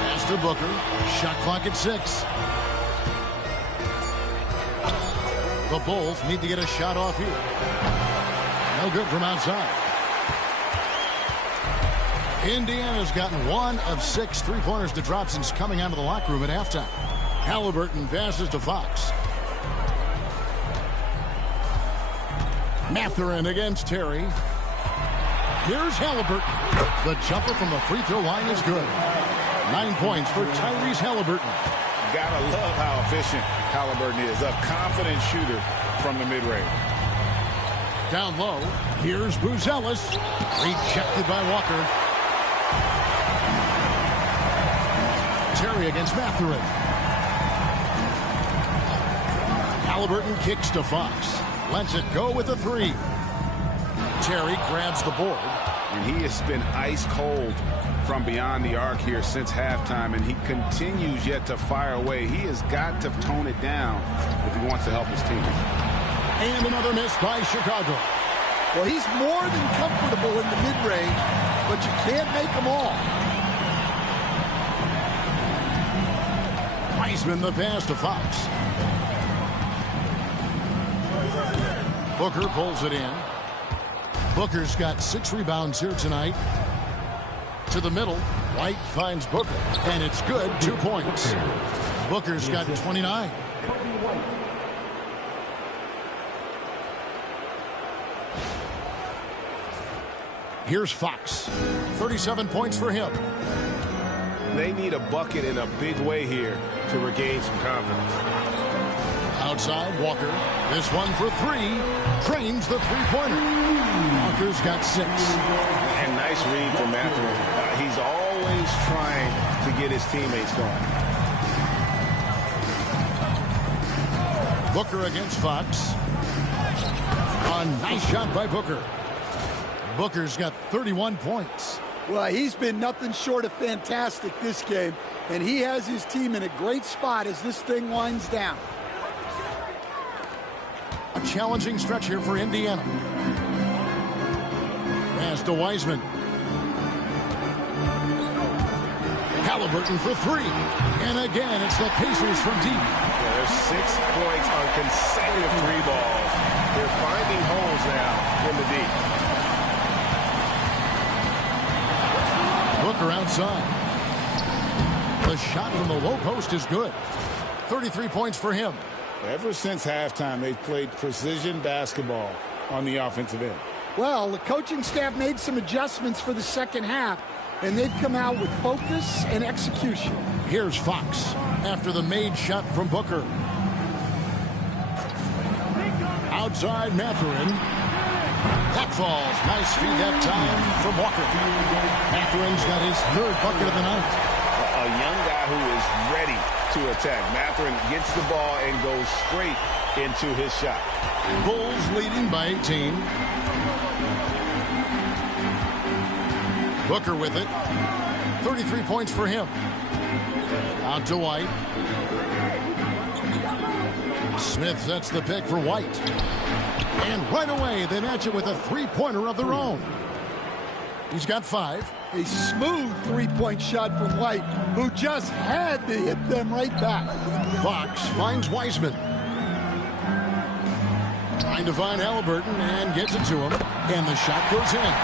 Pass to Booker. Shot clock at 6. The Bulls need to get a shot off here. No good from outside. Indiana's gotten 1 of 6 three-pointers to drop since coming out of the locker room at halftime. Halliburton passes to Fox. Mathurin against Terry. Here's Halliburton. The jumper from the free throw line is good. 9 points for Tyrese Halliburton. Gotta love how efficient Halliburton is. A confident shooter from the mid-range. Down low, here's Buzelis. Rejected by Walker. Terry against Mathurin. Halliburton kicks to Fox. Lets it go with a 3. Terry grabs the board. And he has been ice cold from beyond the arc here since halftime, and he continues yet to fire away. He has got to tone it down if he wants to help his team. And another miss by Chicago. Well, he's more than comfortable in the mid-range, but you can't make them all. Wiseman the pass to Fox. Booker pulls it in. Booker's got 6 rebounds here tonight. To the middle, White finds Booker, and it's good, 2 points. Booker's got 29. Here's Fox. 37 points for him. They need a bucket in a big way here to regain some confidence. Outside, Walker. This one for 3. Trains the three-pointer. Walker's got 6. And nice read from Mathurin. He's always trying to get his teammates going. Booker against Fox. A nice shot by Booker. Booker's got 31 points. Well, he's been nothing short of fantastic this game, and he has his team in a great spot as this thing winds down. A challenging stretch here for Indiana. Pass to Wiseman. Halliburton for 3. And again, it's the Pacers from deep. Yeah, there's 6 points on consecutive 3 balls. They're finding holes now in the deep. Booker outside. The shot from the low post is good. 33 points for him. Ever since halftime, they've played precision basketball on the offensive end. Well, the coaching staff made some adjustments for the second half, and they've come out with focus and execution. Here's Fox after the made shot from Booker. Outside, Mathurin. That falls. Nice feed that time from Walker. Mathurin's got his 3rd bucket of the night. A young guy who is ready to attack. Mathurin gets the ball and goes straight into his shot. Bulls leading by 18. Booker with it. 33 points for him. Out to White. Smith sets the pick for White. And right away, they match it with a 3-pointer of their own. He's got 5. A smooth 3-point shot from White, who just had to hit them right back. Fox finds Wiseman. Trying to find Halliburton and gets it to him. And the shot goes in.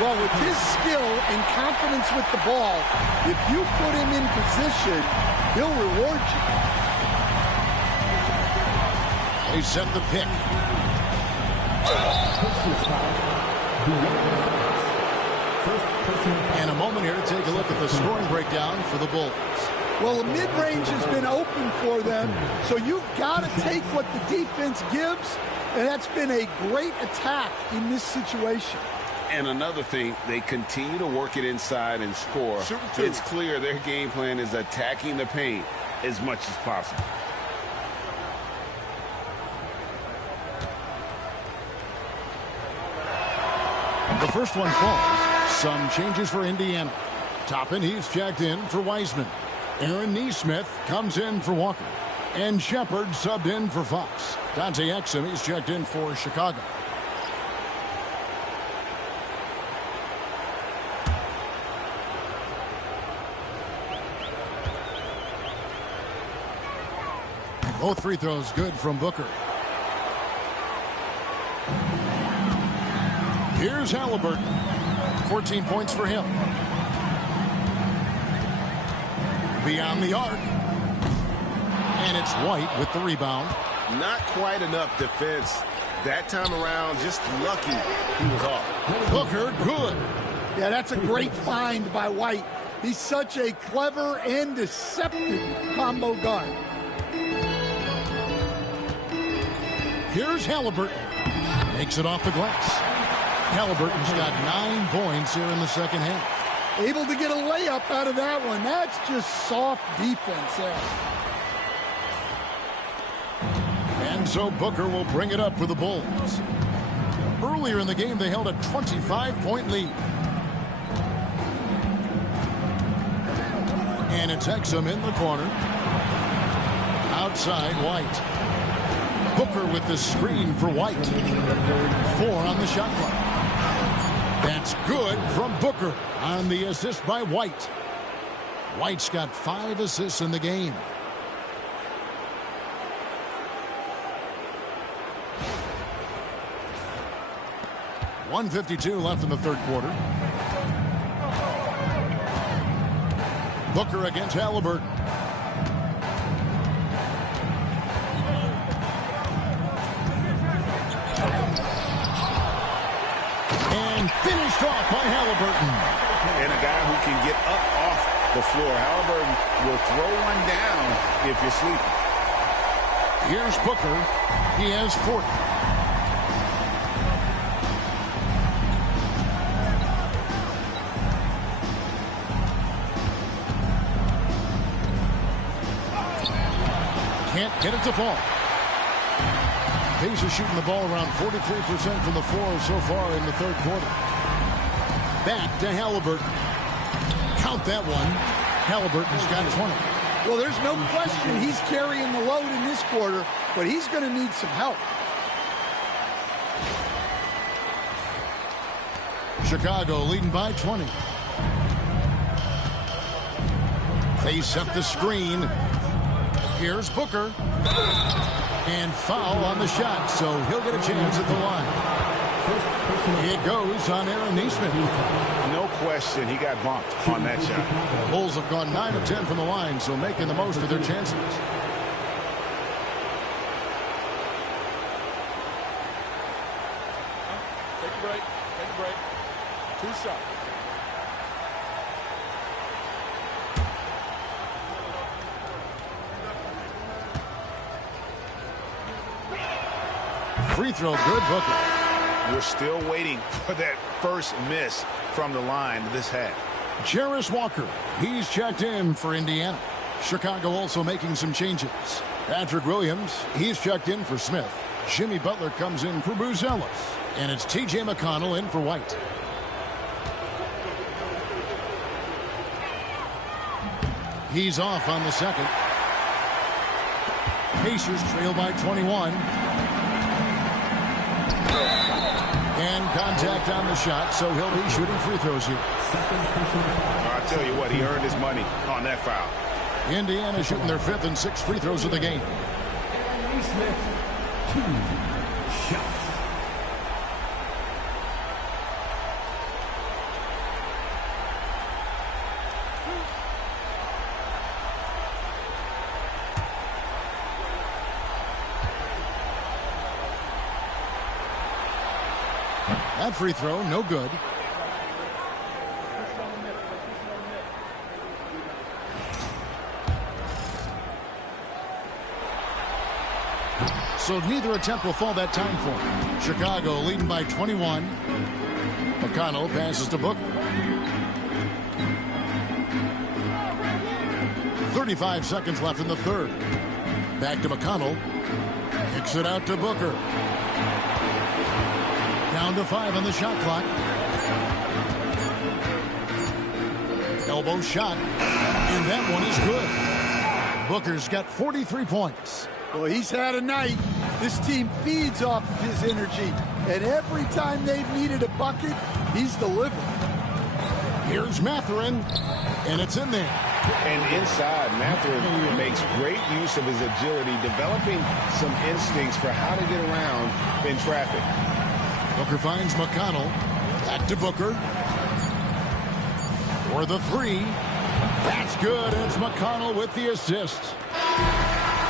Well, with his skill and confidence with the ball, if you put him in position, he'll reward you. They set the pick. And a moment here to take a look at the scoring breakdown for the Bulls. Well, the mid-range has been open for them, so you've got to take what the defense gives, and that's been a great attack in this situation. And another thing, they continue to work it inside and score. It's clear their game plan is attacking the paint as much as possible. The first one falls. Some changes for Indiana. Toppin, he's checked in for Wiseman. Aaron Nesmith comes in for Walker. And Shepard subbed in for Fox. Dante Exum, he's checked in for Chicago. Both free throws good from Booker. Here's Halliburton. 14 points for him. Beyond the arc. And it's White with the rebound. Not quite enough defense that time around. Just lucky he was off. Booker, good. Yeah, that's a great find by White. He's such a clever and deceptive combo guard. Here's Halliburton. Makes it off the glass. Halliburton's got 9 points here in the second half. Able to get a layup out of that one. That's just soft defense there. And so Booker will bring it up for the Bulls. Earlier in the game, they held a 25-point lead. And it's Exum in the corner. Outside, White. Booker with the screen for White. 4 on the shot clock. That's good from Booker on the assist by White. White's got 5 assists in the game. .152 left in the third quarter. Booker against Halliburton. And finished off by Halliburton. And a guy who can get up off the floor. Halliburton will throw one down if you're sleeping. Here's Booker. He has 40. Can't get it to fall. Pacers shooting the ball around 43% from the floor so far in the third quarter. Back to Halliburton. Count that one. Halliburton's got 20. Well, there's no question he's carrying the load in this quarter, but he's going to need some help. Chicago leading by 20. They set the screen. Here's Booker. And foul on the shot, so he'll get a chance at the line. It goes on Aaron Nesmith. No question, he got bumped on that shot. Bulls have gone 9 of 10 from the line, so making the most of their chances. Take a break. Take a break. 2 shots. Free throw, good, Booker. We're still waiting for that first miss from the line this half. Jarris Walker, he's checked in for Indiana. Chicago also making some changes. Patrick Williams, he's checked in for Smith. Jimmy Butler comes in for Buzelis. And it's T.J. McConnell in for White. He's off on the second. Pacers trail by 21. And contact on the shot, so he'll be shooting free throws here. I'll tell you what, he earned his money on that foul. Indiana shooting their 5th and 6th free throws of the game. Smith, 2 shots. That free throw, no good. So neither attempt will fall that time for him. Chicago leading by 21. McConnell passes to Booker. 35 seconds left in the third. Back to McConnell. Kicks it out to Booker. Down to 5 on the shot clock. Elbow shot. And that one is good. Booker's got 43 points. Well, he's had a night. This team feeds off of his energy. And every time they've needed a bucket, he's delivered. Here's Mathurin. And it's in there. And inside, Mathurin makes great use of his agility, developing some instincts for how to get around in traffic. Booker finds McConnell. Back to Booker. For the three. That's good. It's McConnell with the assist.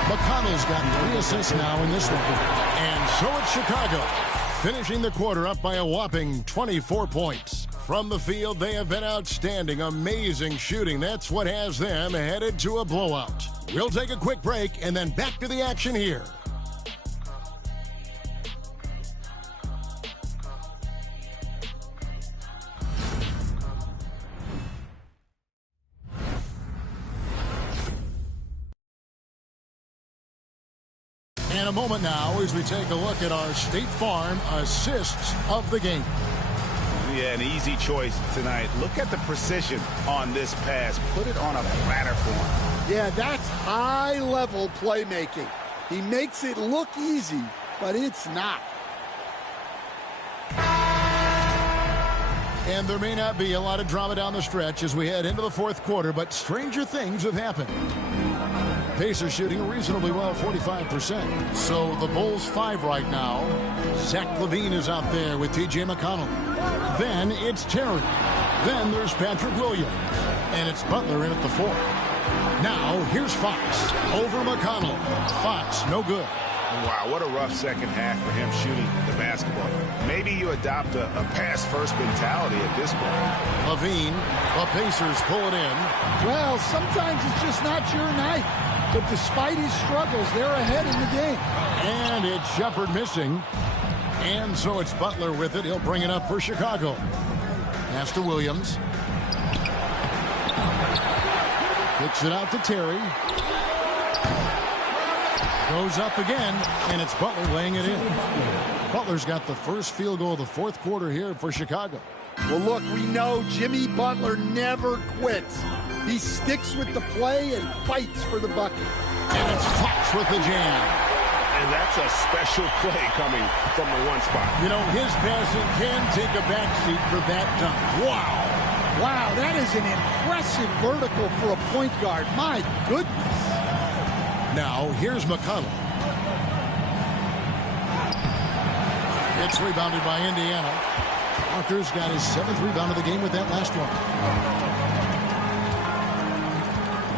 McConnell's got 3 assists now in this one. And so it's Chicago, finishing the quarter up by a whopping 24 points. From the field, they have been outstanding. Amazing shooting. That's what has them headed to a blowout. We'll take a quick break and then back to the action here. In a moment now as we take a look at our State Farm assists of the game. Yeah, an easy choice tonight. Look at the precision on this pass. Put it on a platter form. Yeah, that's high-level playmaking. He makes it look easy, but it's not. And there may not be a lot of drama down the stretch as we head into the fourth quarter, but stranger things have happened. Pacers shooting reasonably well, 45%. So the Bulls 5 right now. Zach LaVine is out there with T.J. McConnell. Then it's Terry. Then there's Patrick Williams. And it's Butler in at the 4. Now here's Fox over McConnell. Fox, no good. Wow, what a rough second half for him shooting the basketball. Maybe you adopt a pass-first mentality at this point. LaVine, the Pacers pull it in. Well, sometimes it's just not your night. But despite his struggles, they're ahead in the game. And it's Shepard missing. And so it's Butler with it. He'll bring it up for Chicago. Pass to Williams. Kicks it out to Terry. Goes up again, and it's Butler laying it in. Butler's got the first field goal of the fourth quarter here for Chicago. Well, look, we know Jimmy Butler never quits. He sticks with the play and fights for the bucket. And it's Fox with the jam. And that's a special play coming from the one spot. You know, his passing can take a backseat for that dunk. Wow. Wow, that is an impressive vertical for a point guard. My goodness. Now, here's McConnell. It's rebounded by Indiana. Parker's got his 7th rebound of the game with that last one.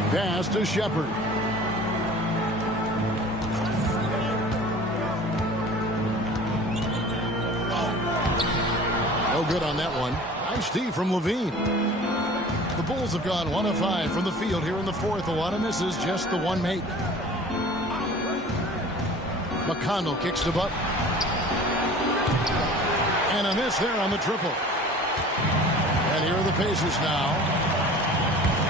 Pass to Shepard. No good on that one. Nice D from LaVine. The Bulls have gone 1 of 5 from the field here in the fourth. A lot of misses, just the one make. McConnell kicks to Butler. And a miss there on the triple. And here are the Pacers now.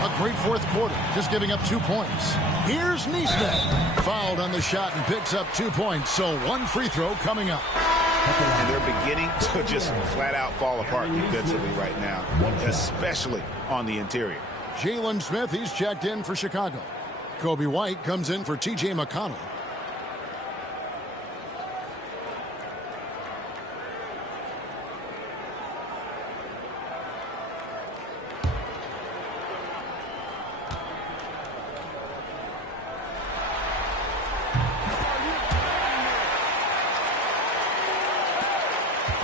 A great fourth quarter, just giving up 2 points. Here's Neesmith. Fouled on the shot and picks up 2 points. So one free throw coming up. And they're beginning to just flat out fall apart defensively right now, especially on the interior. Jalen Smith, he's checked in for Chicago. Kobe White comes in for T.J. McConnell.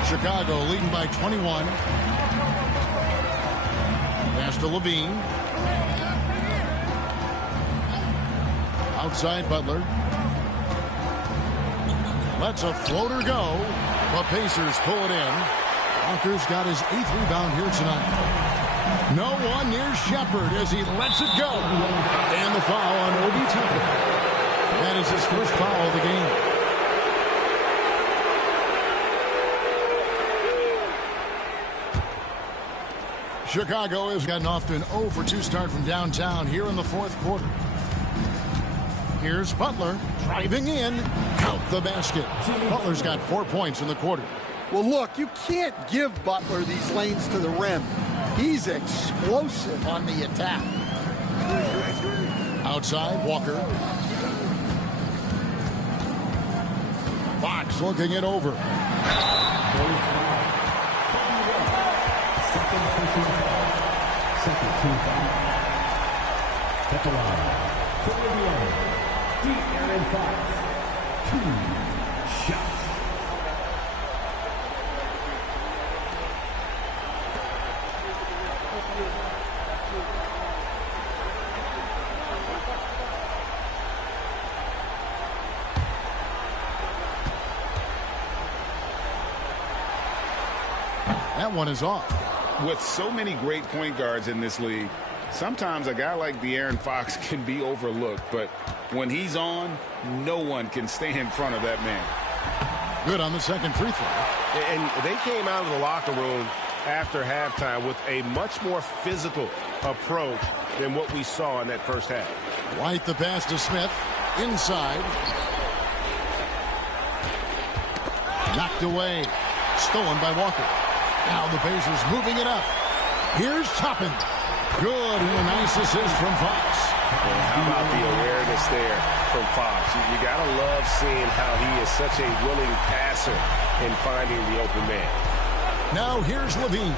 Chicago leading by 21. Pass to LaVine. Outside Butler. Lets a floater go. The Pacers pull it in. Walker's got his 8th rebound here tonight. No one near Shepard as he lets it go. And the foul on Obi Toppin. That is his first foul of the game. Chicago has gotten off to an 0-for-2 start from downtown here in the fourth quarter. Here's Butler driving in. Count the basket. Butler's got 4 points in the quarter. Well, look, you can't give Butler these lanes to the rim. He's explosive on the attack. Outside, Walker. Fox looking it over. Second team foul. At the line. For Indiana, De'Aaron Fox. 2 shots. That one is off. With so many great point guards in this league, sometimes a guy like De'Aaron Fox can be overlooked, but when he's on, no one can stay in front of that man. Good on the second free throw. And they came out of the locker room after halftime with a much more physical approach than what we saw in that first half. White the pass to Smith. Inside. Knocked away. Stolen by Walker. Now the Pacers moving it up. Here's Toppin. Good, and a nice assist from Fox. And how about the awareness there from Fox? You got to love seeing how he is such a willing passer in finding the open man. Now here's Levine.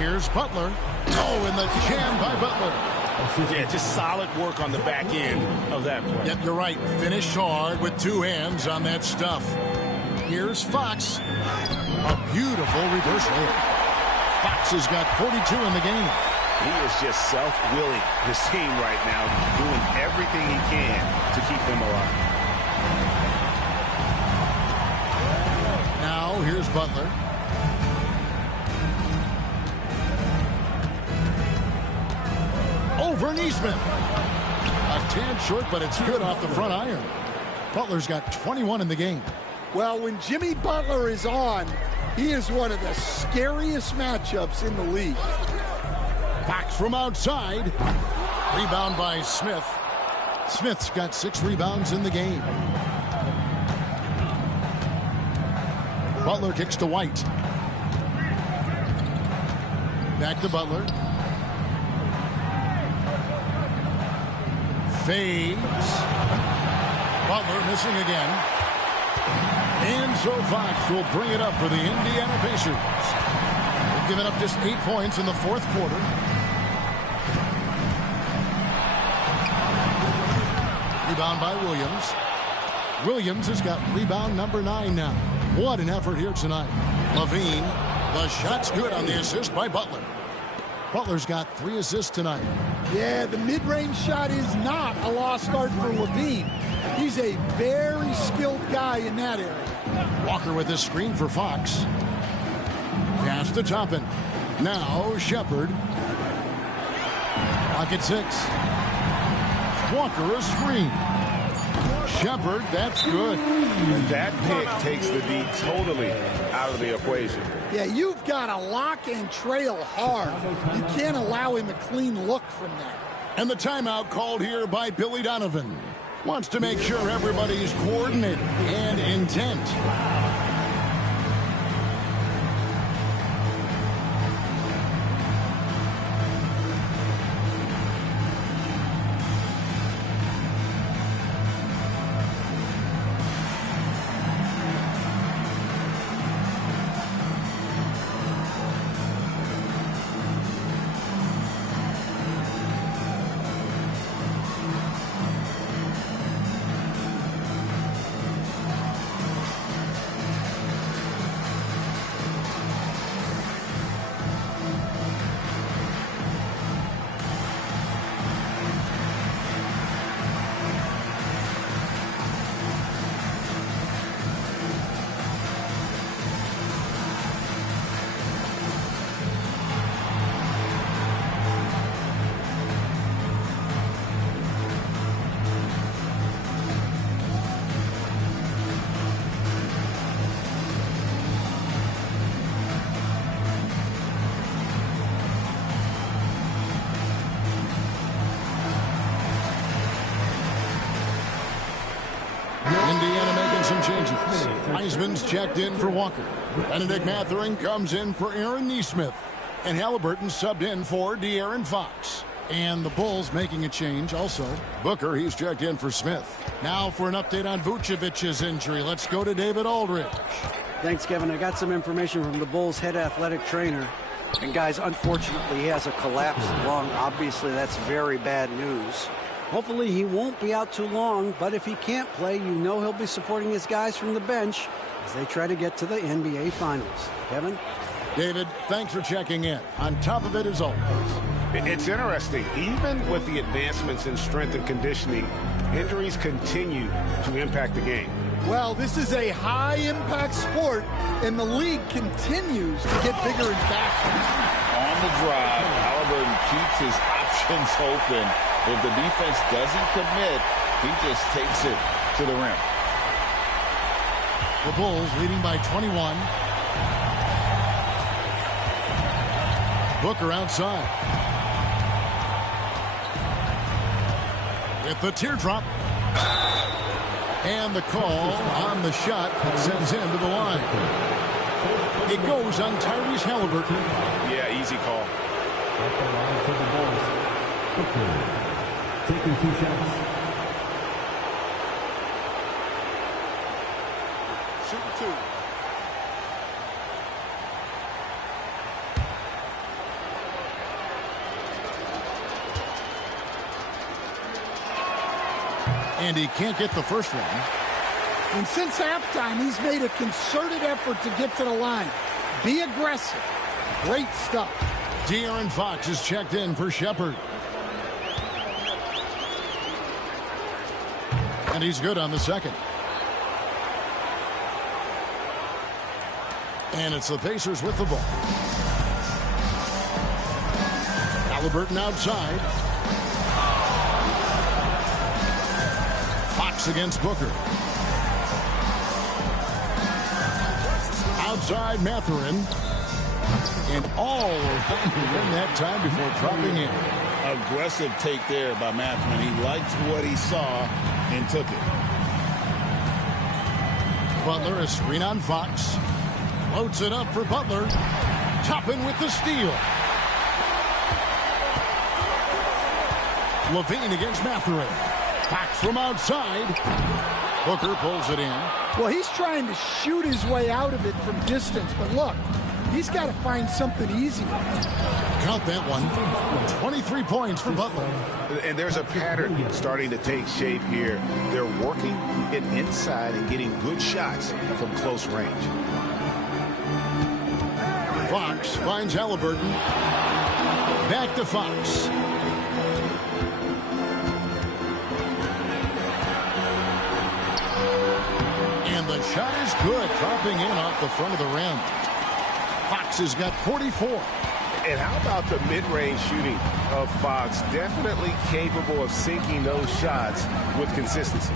Here's Butler. Oh, and the jam by Butler. Yeah, just solid work on the back end of that play. Yep, you're right. Finished hard with 2 hands on that stuff. Here's Fox. A beautiful reverse layup. Fox has got 42 in the game. He is just self-willing, his team right now, doing everything he can to keep them alive. Now here's Butler. Over Neesmith. A tad short, but it's good off the front iron. Butler's got 21 in the game. Well, when Jimmy Butler is on, he is one of the scariest matchups in the league. Fox from outside. Rebound by Smith. Smith's got 6 rebounds in the game. Butler kicks to White. Back to Butler. Fades. Butler missing again. And so Fox will bring it up for the Indiana Pacers. They've given up just 8 points in the fourth quarter. Rebound by Williams. Williams has got rebound number 9 now. What an effort here tonight. Levine. The shot's good on the assist by Butler. Butler's got 3 assists tonight. Yeah, the mid-range shot is not a lost art for Levine. He's a very skilled guy in that area. Walker with this screen for Fox. Pass to Toppin. Now Shepard. Clock at 6. Walker a screen. Shepard, that's good. And that pick takes the D totally out of the equation. Yeah, you've got to lock and trail hard. You can't allow him a clean look from there. And the timeout called here by Billy Donovan. Wants to make sure everybody's coordinated and intent. changes. Heisman's checked in for Walker. Benedict Mathurin comes in for Aaron Nesmith. And Halliburton subbed in for De'Aaron Fox. And the Bulls making a change also. Booker, he's checked in for Smith. Now for an update on Vucevic's injury. Let's go to David Aldridge. Thanks, Kevin. I got some information from the Bulls' head athletic trainer. And guys, unfortunately, he has a collapsed lung. Obviously, that's very bad news. Hopefully, he won't be out too long. But if he can't play, you know he'll be supporting his guys from the bench as they try to get to the NBA Finals. Kevin? David, thanks for checking in. On top of it, as always. It's interesting. Even with the advancements in strength and conditioning, injuries continue to impact the game. Well, this is a high-impact sport, and the league continues to get bigger and faster. On the drive, Halliburton keeps his options open. If the defense doesn't commit, he just takes it to the rim. The Bulls leading by 21. Booker outside. With the teardrop. And the call on the shot that sends him to the line. It goes on Tyrese Halliburton. Yeah, easy call. At the line for the Bulls. Booker taking 2 shots. Shooting 2. And he can't get the first one. And since halftime, he's made a concerted effort to get to the line. Be aggressive. Great stuff. De'Aaron Fox is checked in for Shepard. And he's good on the second. And it's the Pacers with the ball. Halliburton outside. Fox against Booker. Outside Mathurin. And all around the rim that time before dropping in. Aggressive take there by Mathurin. He liked what he saw and took it. Butler, a screen on Fox. Loads it up for Butler. Toppin with the steal. Levine against Mathurin. Fox from outside. Booker pulls it in. Well, he's trying to shoot his way out of it from distance, but look, he's got to find something easier. Count that one. 23 points for Butler. And there's a pattern starting to take shape here. They're working it inside and getting good shots from close range. Fox finds Halliburton. Back to Fox. And the shot is good, dropping in off the front of the rim. Fox has got 44. And how about the mid-range shooting of Fox? Definitely capable of sinking those shots with consistency.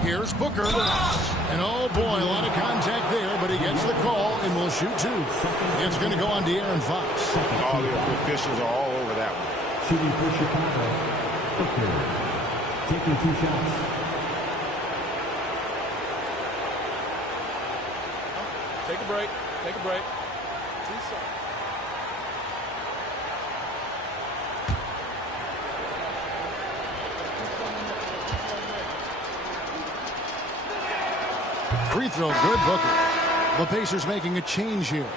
Here's Booker. And oh boy, a lot of contact there, but he gets the call and will shoot 2. It's going to go on De'Aaron Fox. All the officials are all over that one. Shooting for Chicago. Booker taking 2 shots. Take a break. Take a break. 2 seconds. Free throw, good, Booker. The Pacers making a change here.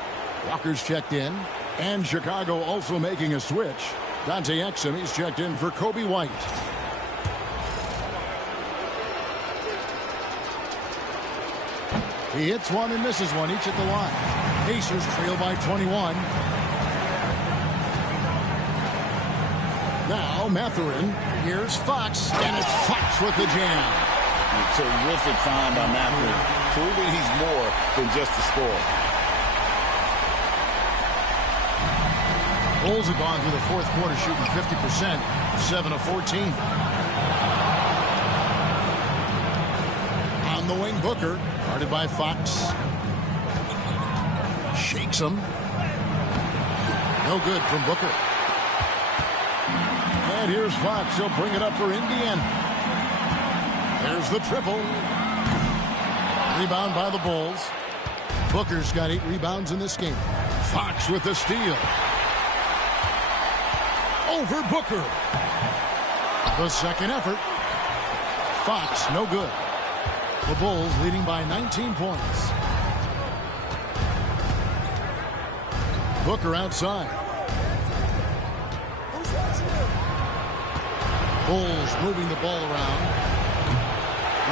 Walker's checked in, and Chicago also making a switch. Dante Exum, he's checked in for Kobe White. He hits one and misses one, each at the line. Pacers trail by 21. Now Mathurin. Here's Fox, and it's Fox with the jam. A terrific find by Mathurin, proving he's more than just a scorer. Bulls have gone through the fourth quarter shooting 50%, 7 of 14. On the wing, Booker, guarded by Fox. Shakes him. No good from Booker. And here's Fox. He'll bring it up for Indiana. There's the triple. Rebound by the Bulls. Booker's got 8 rebounds in this game. Fox with the steal. Over Booker. The second effort. Fox, no good. The Bulls leading by 19 points. Booker outside. Bulls moving the ball around.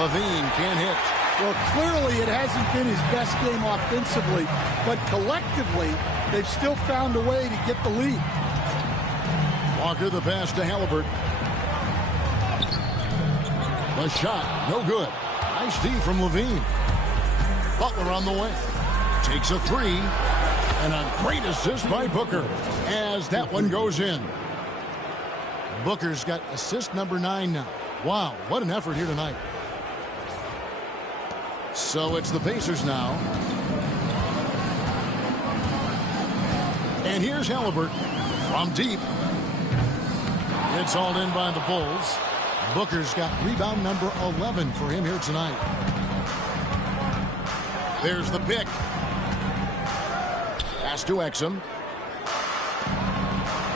Levine can't hit. Well, clearly it hasn't been his best game offensively, but collectively, they've still found a way to get the lead. Walker the pass to Halliburton. The shot, no good. Nice D from Levine. Butler on the way. Takes a 3. And a great assist by Booker as that one goes in. Booker's got assist number 9 now. Wow, what an effort here tonight. So it's the Pacers now. And here's Halliburton from deep. It's all in by the Bulls. Booker's got rebound number 11 for him here tonight. There's the pick. Pass to Exum.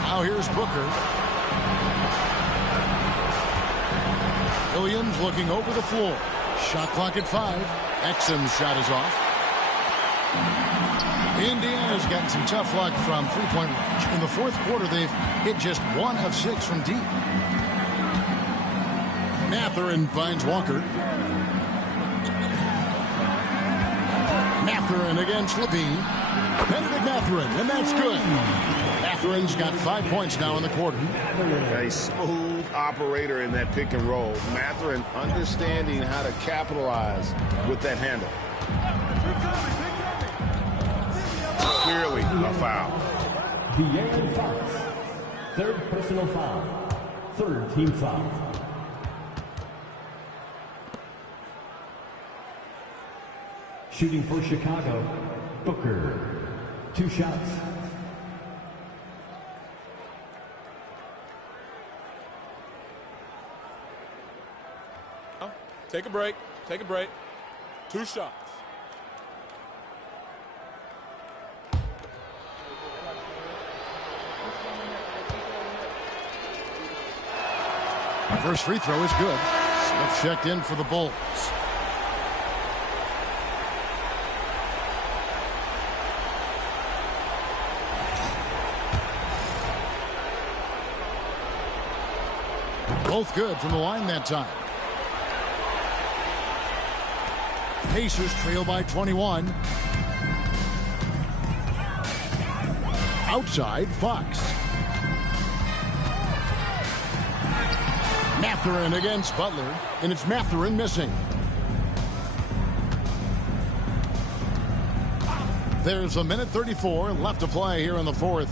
Now here's Booker. Williams looking over the floor. Shot clock at 5. Exum's shot is off. Indiana's gotten some tough luck from three-point range. In the fourth quarter, they've hit just 1 of 6 from deep. Mathurin finds Walker. Mathurin against Levine. Benedict Mathurin, and that's good. Mathurin's got 5 points now in the quarter. A smooth operator in that pick and roll. Mathurin understanding how to capitalize with that handle. Clearly a foul. De'Aaron Fox, 3rd personal foul, 3rd team foul. Shooting for Chicago, Booker, 2 shots. Take a break. Take a break. 2 shots. First free throw is good. Smith checked in for the Bulls. Both good from the line that time. Pacers trail by 21. Outside, Fox. Mathurin against Butler, and it's Mathurin missing. There's a minute 34 left to play here in the fourth.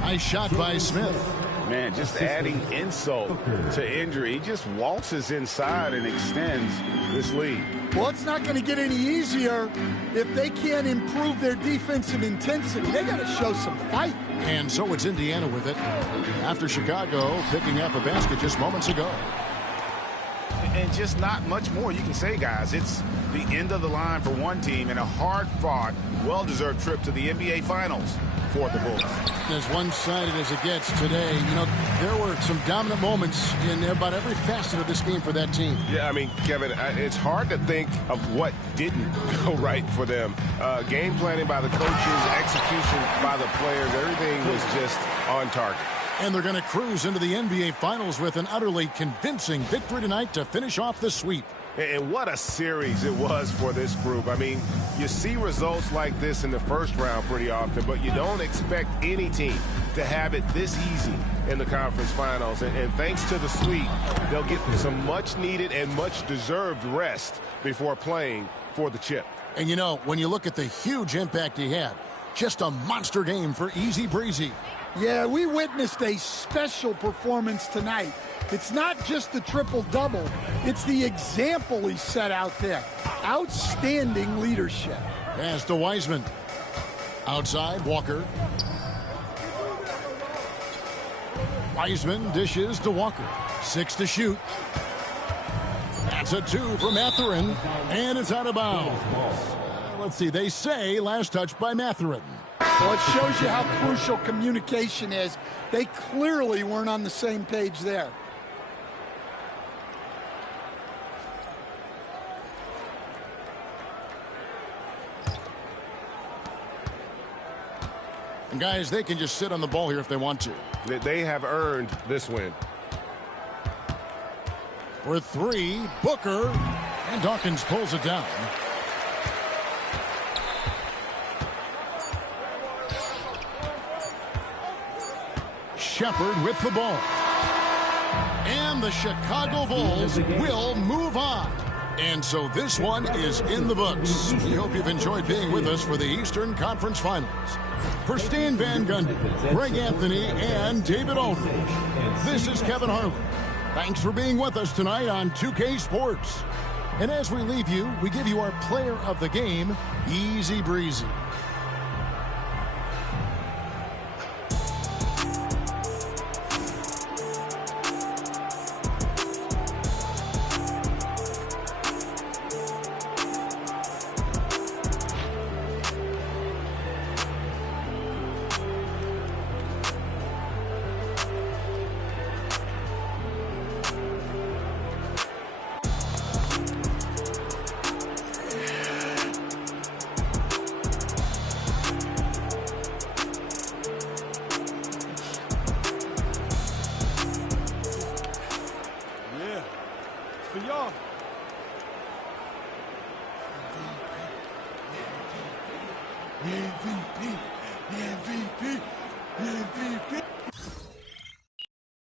Nice shot by Smith. Man, just adding insult to injury. He just waltzes inside and extends this lead. Well, it's not going to get any easier if they can't improve their defensive intensity. They got to show some fight. And so it's Indiana with it after Chicago picking up a basket just moments ago. And just not much more you can say, guys. It's the end of the line for one team and a hard-fought, well-deserved trip to the NBA Finals for the Bulls. As one-sided as it gets today, you know, there were some dominant moments in about every facet of this game for that team. Yeah, I mean, Kevin, it's hard to think of what didn't go right for them. Game planning by the coaches, execution by the players, everything was just on target. And they're going to cruise into the NBA Finals with an utterly convincing victory tonight to finish off the sweep. And what a series it was for this group. I mean, you see results like this in the first round pretty often, but you don't expect any team to have it this easy in the conference finals. And thanks to the sweep, they'll get some much-needed and much-deserved rest before playing for the chip. And, you know, when you look at the huge impact he had, just a monster game for Easy Breezy. Yeah, we witnessed a special performance tonight. It's not just the triple-double. It's the example he set out there. Outstanding leadership. Pass to Wiseman. Outside, Walker. Wiseman dishes to Walker. 6 to shoot. It's a 2 from Matherin, and it's out of bounds. Let's see, they say last touch by Matherin. Well, it shows you how crucial communication is. They clearly weren't on the same page there. And guys, they can just sit on the ball here if they want to. They have earned this win. For 3, Booker, and Dawkins pulls it down. Shepard with the ball. And the Chicago Bulls will move on. And so this one is in the books. We hope you've enjoyed being with us for the Eastern Conference Finals. For Stan Van Gundy, Greg Anthony, and David Aldridge, this is Kevin Harlan. Thanks for being with us tonight on 2K Sports. And as we leave you, we give you our player of the game, Easy Breezy. For y'all. MVP, MVP, MVP.